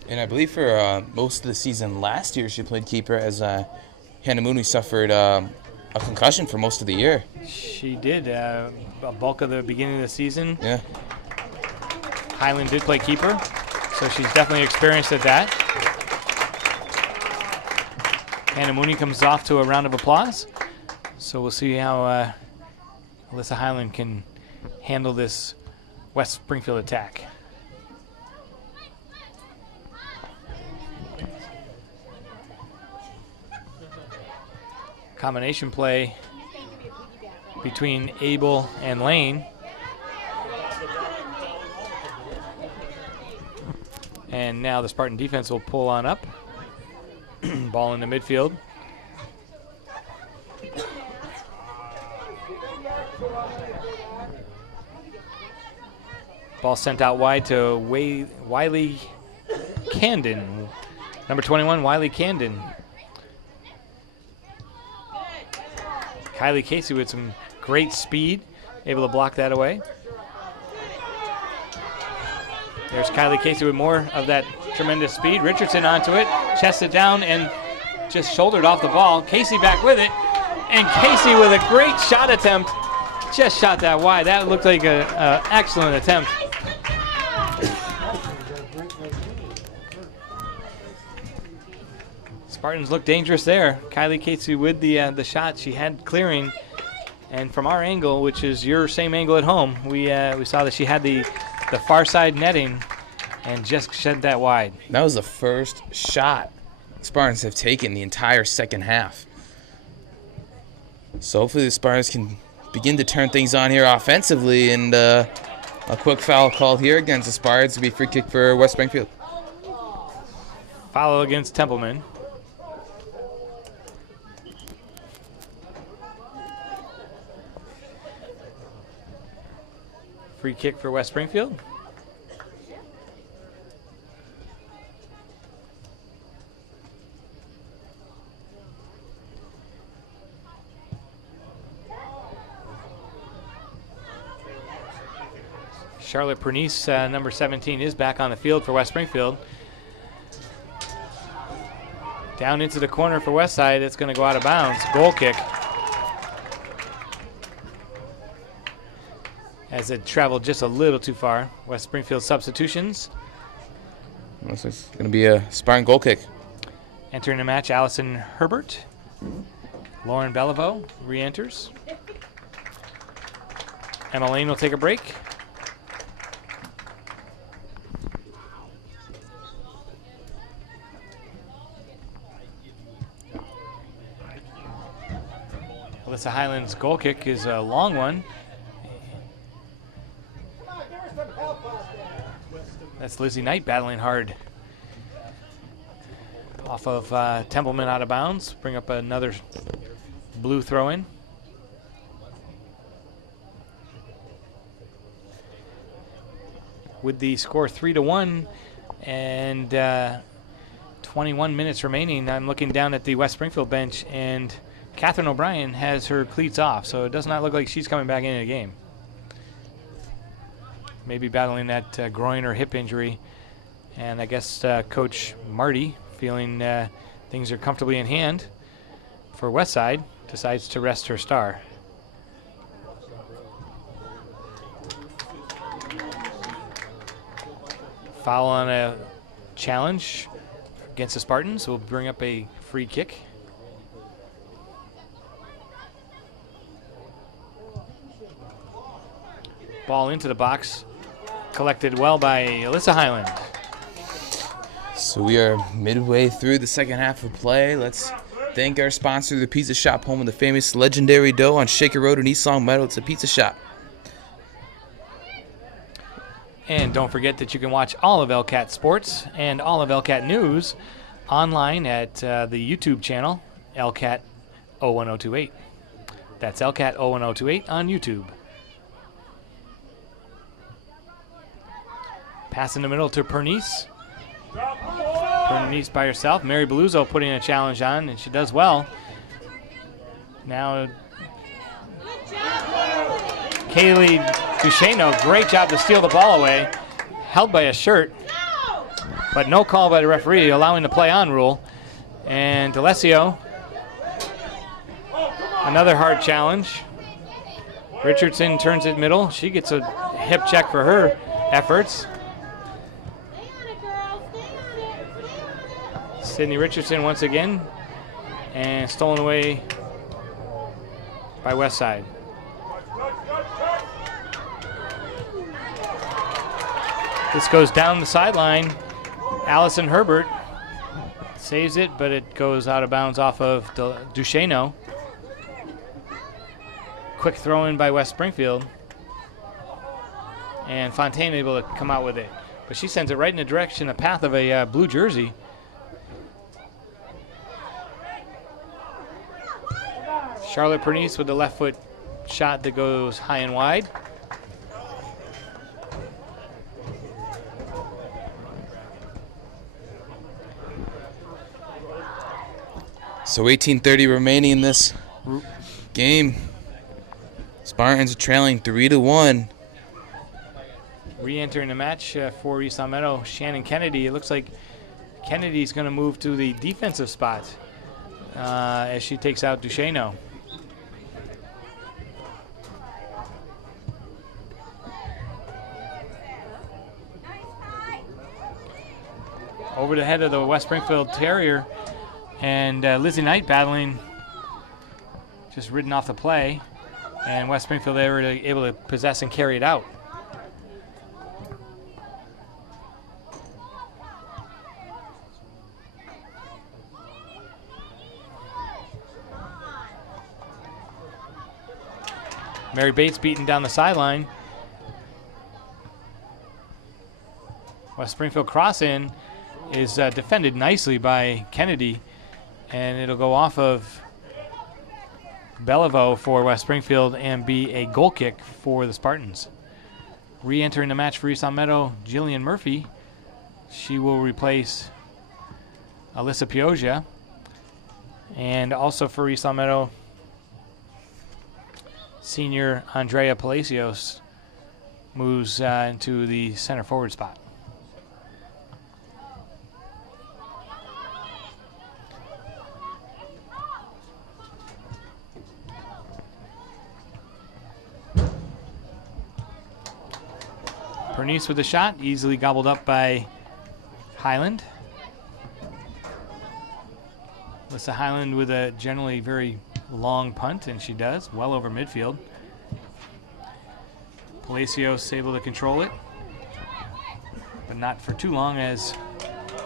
And I believe for most of the season last year, she played keeper as Hannah Mooney suffered a concussion for most of the year. She did. A bulk of the beginning of the season. Yeah. Highland did play keeper, so she's definitely experienced at that. Hannah Mooney comes off to a round of applause. So we'll see how Alyssa Highland can handle this West Springfield attack. Combination play between Abel and Lane. And now the Spartan defense will pull on up. Ball in the midfield. Ball sent out wide to Wiley Camden. Number 21, Wiley Camden. Kylie Casey with some great speed, able to block that away. There's Kylie Casey with more of that tremendous speed. Richardson onto it, chests it down, and just shouldered off the ball. Casey back with it, and Casey with a great shot attempt. Just shot that wide. That looked like an excellent attempt. Spartans look dangerous there. Kylie Casey with the shot she had clearing, and from our angle, which is your same angle at home, we saw that she had the far side netting and just shed that wide. That was the first shot Spartans have taken the entire second half. So hopefully the Spartans can begin to turn things on here offensively, and a quick foul called here against the Spartans to be free kick for West Springfield. Foul against Templeman. Free kick for West Springfield. Charlotte Pernice, number 17, is back on the field for West Springfield. Down into the corner for Westside. It's going to go out of bounds. Goal kick. As it traveled just a little too far. West Springfield substitutions. This is going to be a Spartan goal kick. Entering the match, Allison Herbert. Lauren Beliveau re-enters. Emma Lane will take a break. Alyssa Highland's goal kick is a long one. That's Lizzie Knight battling hard. Off of Templeman out of bounds. Bring up another blue throw-in. With the score 3-1 and 21 minutes remaining, I'm looking down at the West Springfield bench, and Catherine O'Brien has her cleats off, so it does not look like she's coming back into the game. Maybe battling that groin or hip injury. And I guess Coach Marty, feeling things are comfortably in hand for Westside, decides to rest her star. Foul on a challenge against the Spartans will bring up a free kick. Ball into the box, collected well by Alyssa Highland. So we are midway through the second half of play. Let's thank our sponsor, the Pizza Shop, home of the famous legendary dough on Shaker Road in East Long Meadow. It's a pizza shop. And don't forget that you can watch all of LCAT Sports and all of LCAT News online at the YouTube channel, LCAT 01028. That's LCAT 01028 on YouTube. Pass in the middle to Pernice. Pernice by herself. Mary Beluzzo putting a challenge on, and she does well. Now, Kaylee Duchesneau, great job to steal the ball away. Held by a shirt, but no call by the referee, allowing the play on rule. And D'Alessio, another hard challenge. Richardson turns it middle. She gets a hip check for her efforts. Sydney Richardson once again, and stolen away by Westside. This goes down the sideline. Allison Herbert saves it, but it goes out of bounds off of Duchesneau. Quick throw in by West Springfield. And Fontaine able to come out with it. But she sends it right in the direction, the path of a blue jersey. Charlotte Pernice with the left foot shot that goes high and wide. So 18:30 remaining in this game. Spartans are trailing 3-1. Re-entering the match for East Long Meadow, Shannon Kennedy. It looks like Kennedy's going to move to the defensive spot as she takes out Duchesneau. Over the head of the West Springfield Terrier, and Lizzie Knight battling, just ridden off the play, and West Springfield they were able to possess and carry it out. Mary Bates beaten down the sideline. West Springfield cross-in is defended nicely by Kennedy, and it'll go off of Beliveau for West Springfield and be a goal kick for the Spartans. Re-entering the match for East Long Meadow, Jillian Murphy. She will replace Alyssa Pioggia. And also for East Long Meadow, senior Andrea Palacios moves into the center forward spot. Pernice with the shot, easily gobbled up by Highland. Alyssa Highland with a generally very long punt, and she does, well over midfield. Palacios able to control it, but not for too long, as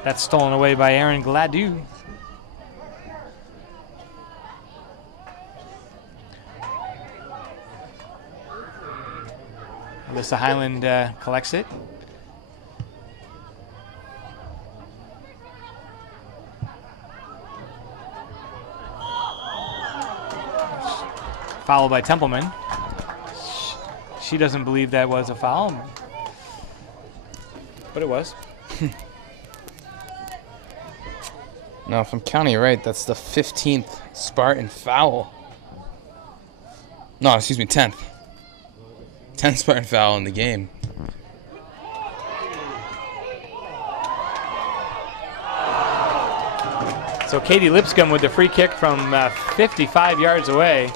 that's stolen away by Aaron Gladue. Alyssa Highland collects it. Fouled by Templeman. She doesn't believe that was a foul, but it was. Now, if I'm counting right, that's the 15th Spartan foul. No, excuse me, 10th. 10th Spartan foul in the game. So Katie Lipscomb with the free kick from 55 yards away.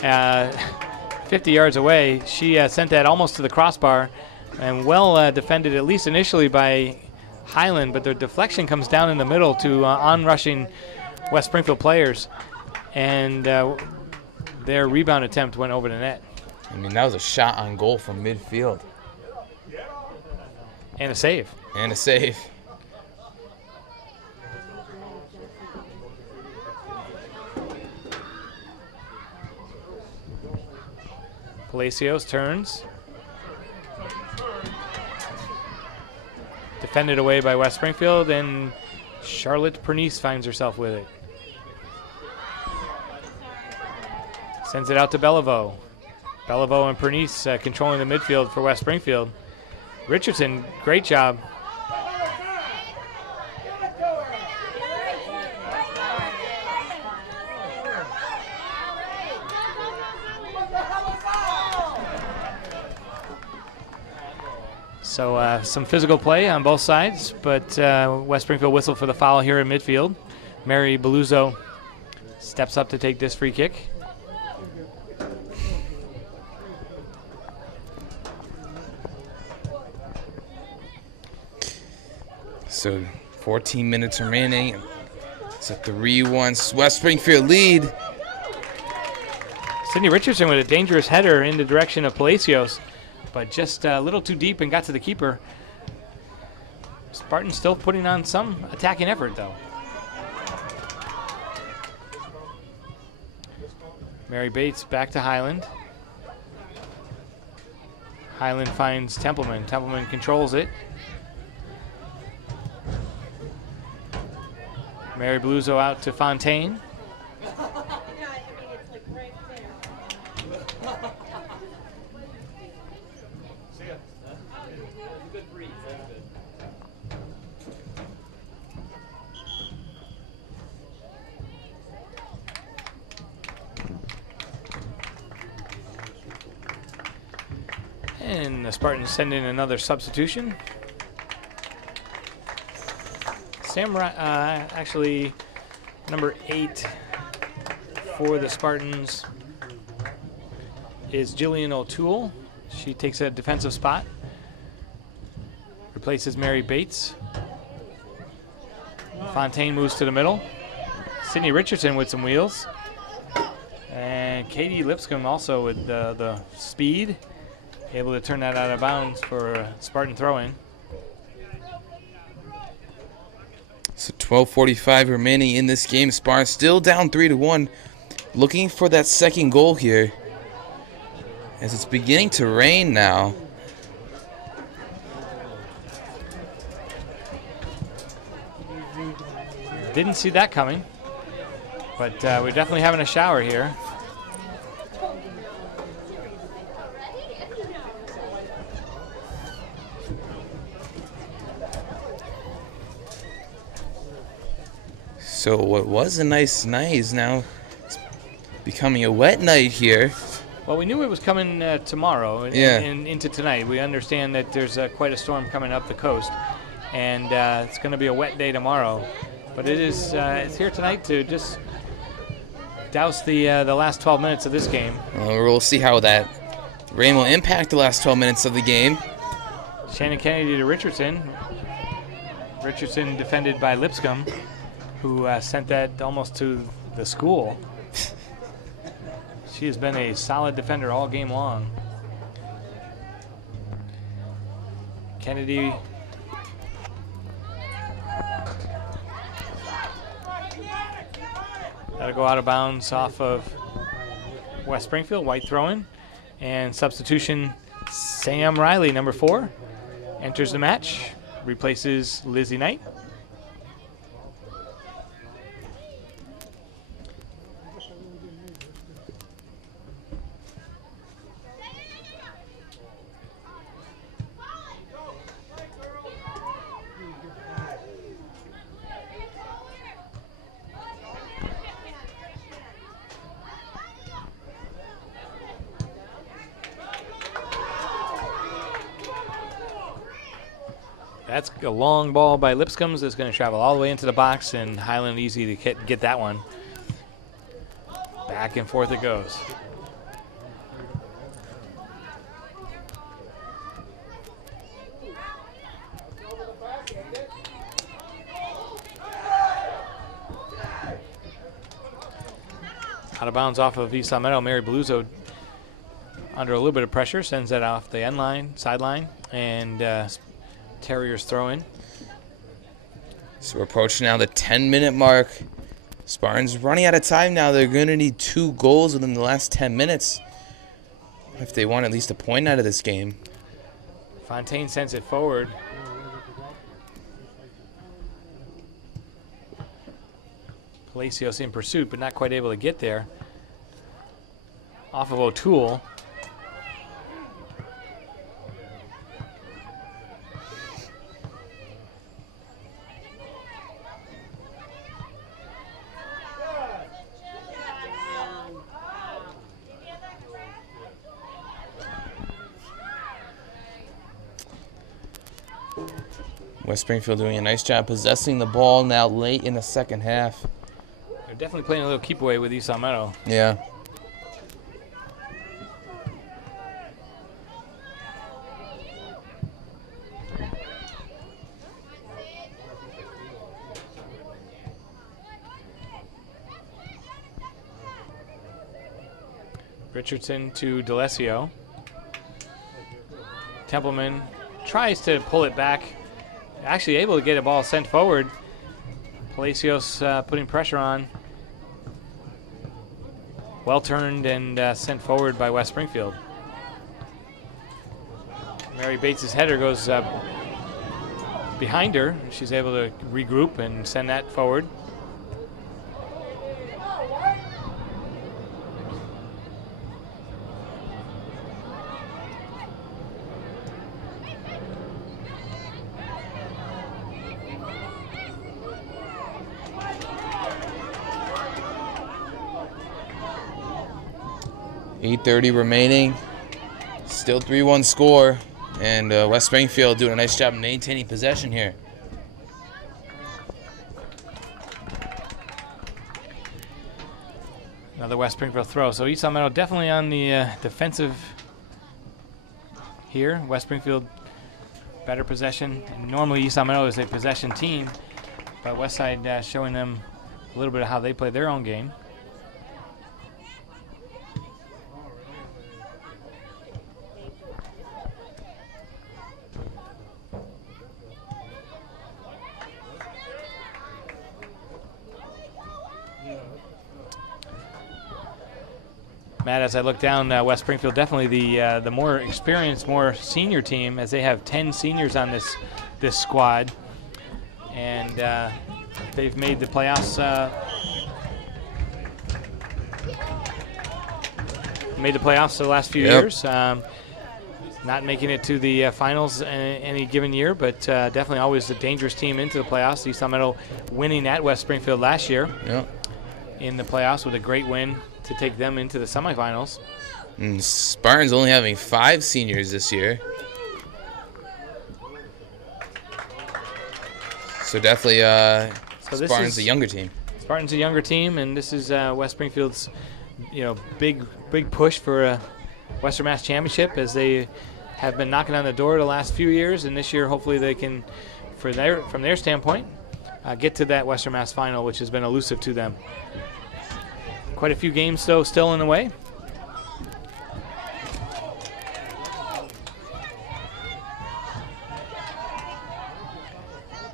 50 yards away. She sent that almost to the crossbar and well defended, at least initially, by Highland, but the deflection comes down in the middle to onrushing West Springfield players, and their rebound attempt went over the net. I mean, that was a shot on goal from midfield. And a save. And a save. Palacios turns. Defended away by West Springfield, and Charlotte Pernice finds herself with it. Sends it out to Bellevaux. Bellevaux and Pernice controlling the midfield for West Springfield. Richardson, great job. So some physical play on both sides, but West Springfield whistled for the foul here in midfield. Mary Beluzzo steps up to take this free kick. So 14 minutes remaining. It's a 3-1 West Springfield lead. Sydney Richardson with a dangerous header in the direction of Palacios, but just a little too deep and got to the keeper. Spartans still putting on some attacking effort, though. Mary Bates back to Highland. Highland finds Templeman. Templeman controls it. Mary Beluzzo out to Fontaine. And the Spartans send in another substitution. Actually, number 8 for the Spartans is Jillian O'Toole. She takes a defensive spot, replaces Mary Bates. Fontaine moves to the middle. Sydney Richardson with some wheels. And Katie Lipscomb also with the speed, able to turn that out of bounds for a Spartan throw-in. So 12:45 remaining in this game. Spartans still down 3-1. Looking for that second goal here, as it's beginning to rain now. Didn't see that coming, but we're definitely having a shower here. So what was a nice night is now becoming a wet night here. Well, we knew it was coming tomorrow and into tonight. We understand that there's quite a storm coming up the coast, and it's going to be a wet day tomorrow. But it is it's here tonight to just douse the last 12 minutes of this game. We'll see how that rain will impact the last 12 minutes of the game. Shannon Kennedy to Richardson. Richardson defended by Lipscomb, who sent that almost to the school. She has been a solid defender all game long. Kennedy that'll go out of bounds off of West Springfield. White throw-in. And substitution, Sam Riley, number 4, enters the match, replaces Lizzie Knight. That's a long ball by Lipscomb's. That's going to travel all the way into the box, and Highland easy to get that one. Back and forth it goes. Out of bounds off of East Meadow. Mary Beluzzo under a little bit of pressure sends that off the end line, sideline, and Terriers throw in. So we're approaching now the 10-minute mark. Spartans running out of time now. They're going to need 2 goals within the last 10 minutes if they want at least a point out of this game. Fontaine sends it forward. Palacios in pursuit, but not quite able to get there. Off of O'Toole. West Springfield doing a nice job possessing the ball now late in the second half. They're definitely playing a little keep away with East Meadow. Yeah. Richardson to D'Alessio. Templeman tries to pull it back. Actually able to get a ball sent forward. Palacios putting pressure on. Well turned and sent forward by West Springfield. Mary Bates' header goes behind her. She's able to regroup and send that forward. .8:30 remaining. Still 3-1 score. And West Springfield doing a nice job maintaining possession here. Another West Springfield throw. So East Meadow definitely on the defensive here. West Springfield better possession. Normally East Meadow is a possession team, but Westside showing them a little bit of how they play their own game. Matt, as I look down, West Springfield definitely the more experienced, more senior team, as they have 10 seniors on this squad, and they've made the playoffs. Made the playoffs the last few years. not making it to the finals any given year, but definitely always a dangerous team into the playoffs. East Meadow winning at West Springfield last year in the playoffs with a great win to take them into the semifinals. And Spartans only having 5 seniors this year. So definitely Spartans a younger team. Spartans a younger team, and this is West Springfield's big push for a Western Mass Championship, as they have been knocking on the door the last few years, and this year hopefully they can, from their standpoint, get to that Western Mass final, which has been elusive to them. Quite a few games though still in the way.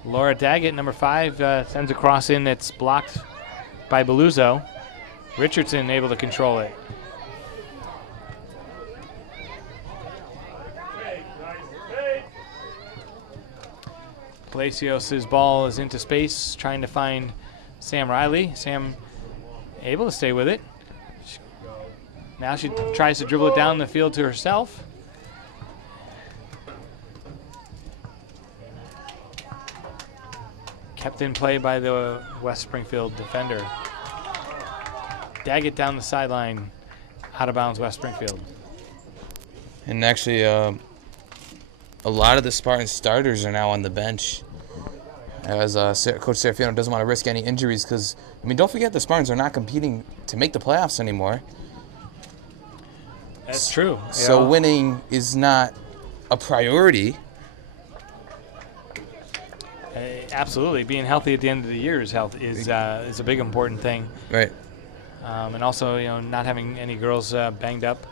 Laura Daggett, number 5, sends a cross in that's blocked by Beluzzo. Richardson able to control it. Palacios' ball is into space, trying to find Sam Riley. Sam able to stay with it. Now she tries to dribble it down the field to herself. Kept in play by the West Springfield defender. Daggett down the sideline, out of bounds West Springfield. And actually, a lot of the Spartan starters are now on the bench, as Coach Serafino doesn't want to risk any injuries, because, don't forget the Spartans are not competing to make the playoffs anymore. That's true. So winning is not a priority. Absolutely. Being healthy at the end of the year is a big important thing. Right. And also, not having any girls banged up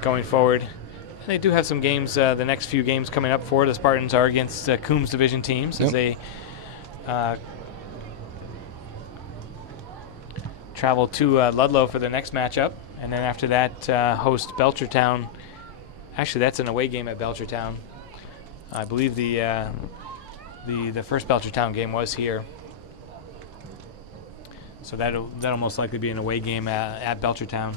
going forward. And they do have some games. The next few games coming up for the Spartans are against Coombs Division teams as they travel to Ludlow for the next matchup. And then after that, host Belchertown. Actually, that's an away game at Belchertown. I believe the first Belchertown game was here. So that'll most likely be an away game at Belchertown.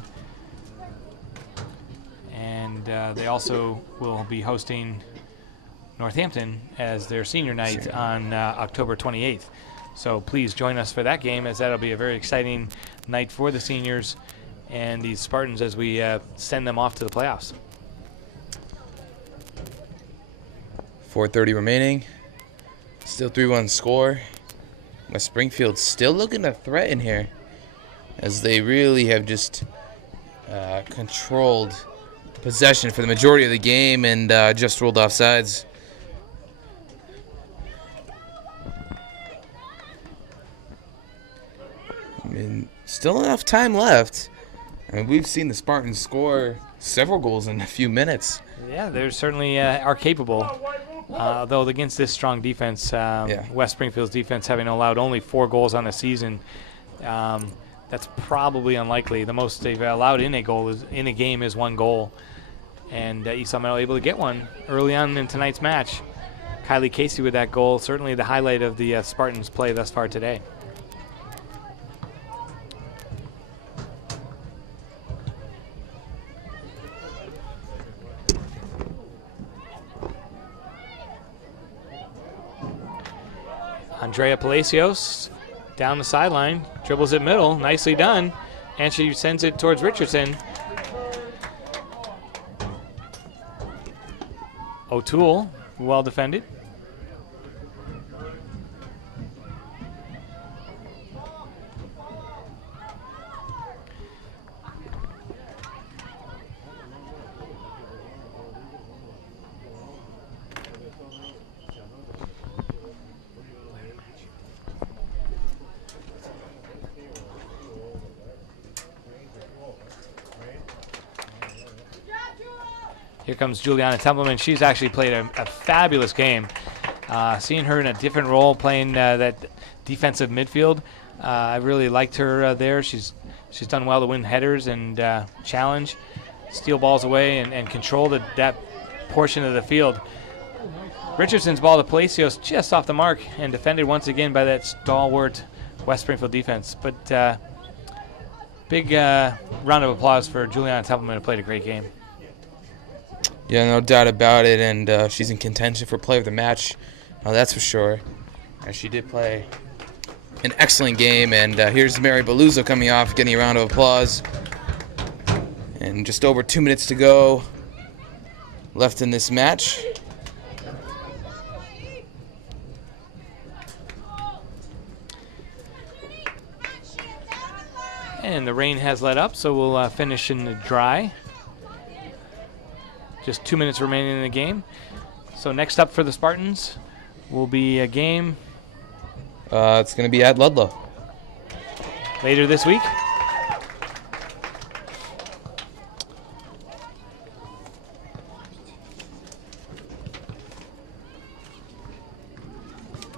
And they also will be hosting Northampton as their senior night on October 28th. So please join us for that game, as that'll be a very exciting night for the seniors and the Spartans as we send them off to the playoffs. 4:30 remaining. Still 3-1 score. West Springfield still looking to threaten here, as they really have just controlled possession for the majority of the game and just ruled offsides. Still enough time left. We've seen the Spartans score several goals in a few minutes. Yeah, they certainly are capable. Though against this strong defense, West Springfield's defense having allowed only 4 goals on the season, that's probably unlikely. The most they've allowed in a game is 1 goal, and East Meadow able to get one early on in tonight's match. Kylie Casey with that goal, certainly the highlight of the Spartans' play thus far today. Andrea Palacios down the sideline, dribbles it middle, nicely done, and she sends it towards Richardson. O'Toole, well defended. Here comes Juliana Templeman. She's actually played a fabulous game. Seeing her in a different role, playing that defensive midfield, I really liked her there. She's done well to win headers and challenge, steal balls away, and control that portion of the field. Richardson's ball to Palacios just off the mark and defended once again by that stalwart West Springfield defense. But Big round of applause for Juliana Templeman, who played a great game. Yeah, no doubt about it, and she's in contention for player of the match. That's for sure. And she did play an excellent game, and here's Mary Beluso coming off, getting a round of applause. And just over 2 minutes to go left in this match. And the rain has let up, so we'll finish in the dry. Just 2 minutes remaining in the game. So next up for the Spartans will be a game. It's going to be at Ludlow. Later this week.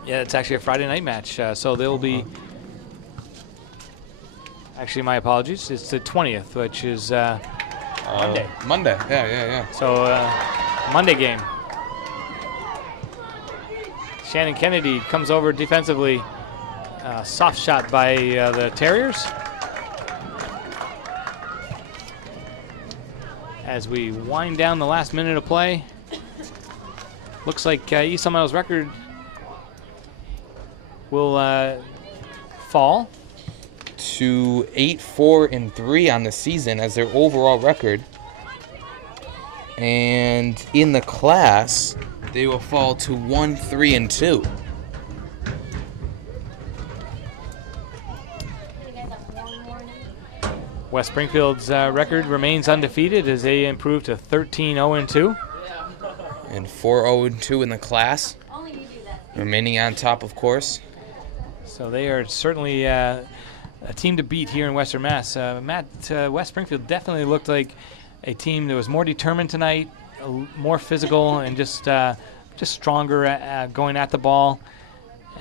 Yeah, it's actually a Friday night match, so they'll be... Actually, my apologies. It's the 20th, which is Monday. Monday, yeah. So, Monday game. Shannon Kennedy comes over defensively. Soft shot by the Terriers. As we wind down the last minute of play. Looks like East Meadow's record will fall to 8-4-3 on the season as their overall record. And in the class, they will fall to 1-3-2. West Springfield's record remains undefeated as they improve to 13-0-2. And 4-0-2 in the class. Remaining on top, of course. So they are certainly a team to beat here in Western Mass. Matt, West Springfield definitely looked like a team that was more determined tonight, more physical, and just stronger at going at the ball.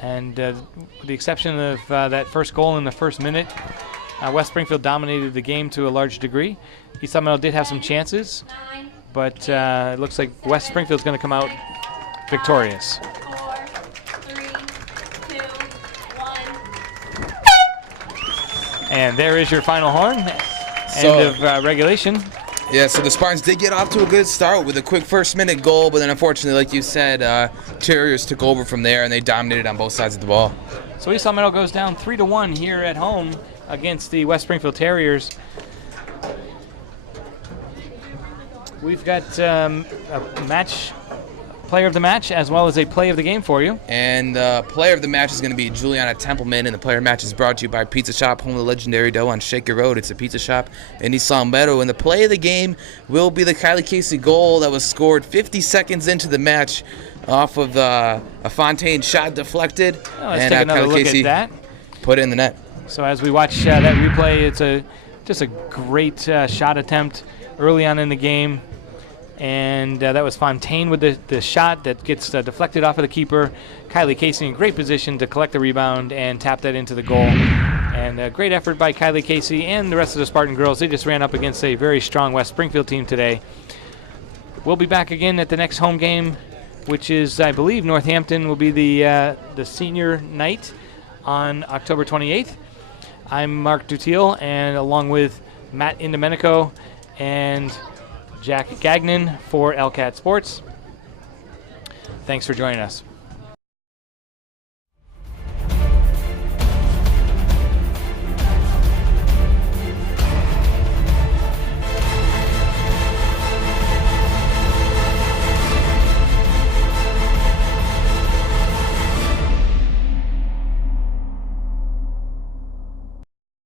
And with the exception of that first goal in the first minute, West Springfield dominated the game to a large degree. East Meadow did have some chances, but it looks like West Springfield's going to come out victorious. 4, 3, 2, 1. And there is your final horn. End of regulation. Yeah, so the Spartans did get off to a good start with a quick first-minute goal, but then unfortunately, like you said, Terriers took over from there, and they dominated on both sides of the ball. So East Meadow goes down 3-1 here at home against the West Springfield Terriers. We've got a match player of the match as well as a play of the game for you. And player of the match is going to be Juliana Templeman, and the player match is brought to you by Pizza Shop, home of the legendary dough on Shaker Road. It's a pizza shop in East Meadow. And the play of the game will be the Kylie Casey goal that was scored 50 seconds into the match off of a Fontaine shot deflected. Let's take another look at that. Put it in the net. So as we watch that replay, it's just a great shot attempt early on in the game. And that was Fontaine with the shot that gets deflected off of the keeper. Kylie Casey in great position to collect the rebound and tap that into the goal. And a great effort by Kylie Casey and the rest of the Spartan girls. They just ran up against a very strong West Springfield team today. We'll be back again at the next home game, which is, I believe, Northampton will be the senior night on October 28th. I'm Mark Dutiel, and along with Matt Indomenico and Jack Gagnon for LCAT Sports. Thanks for joining us.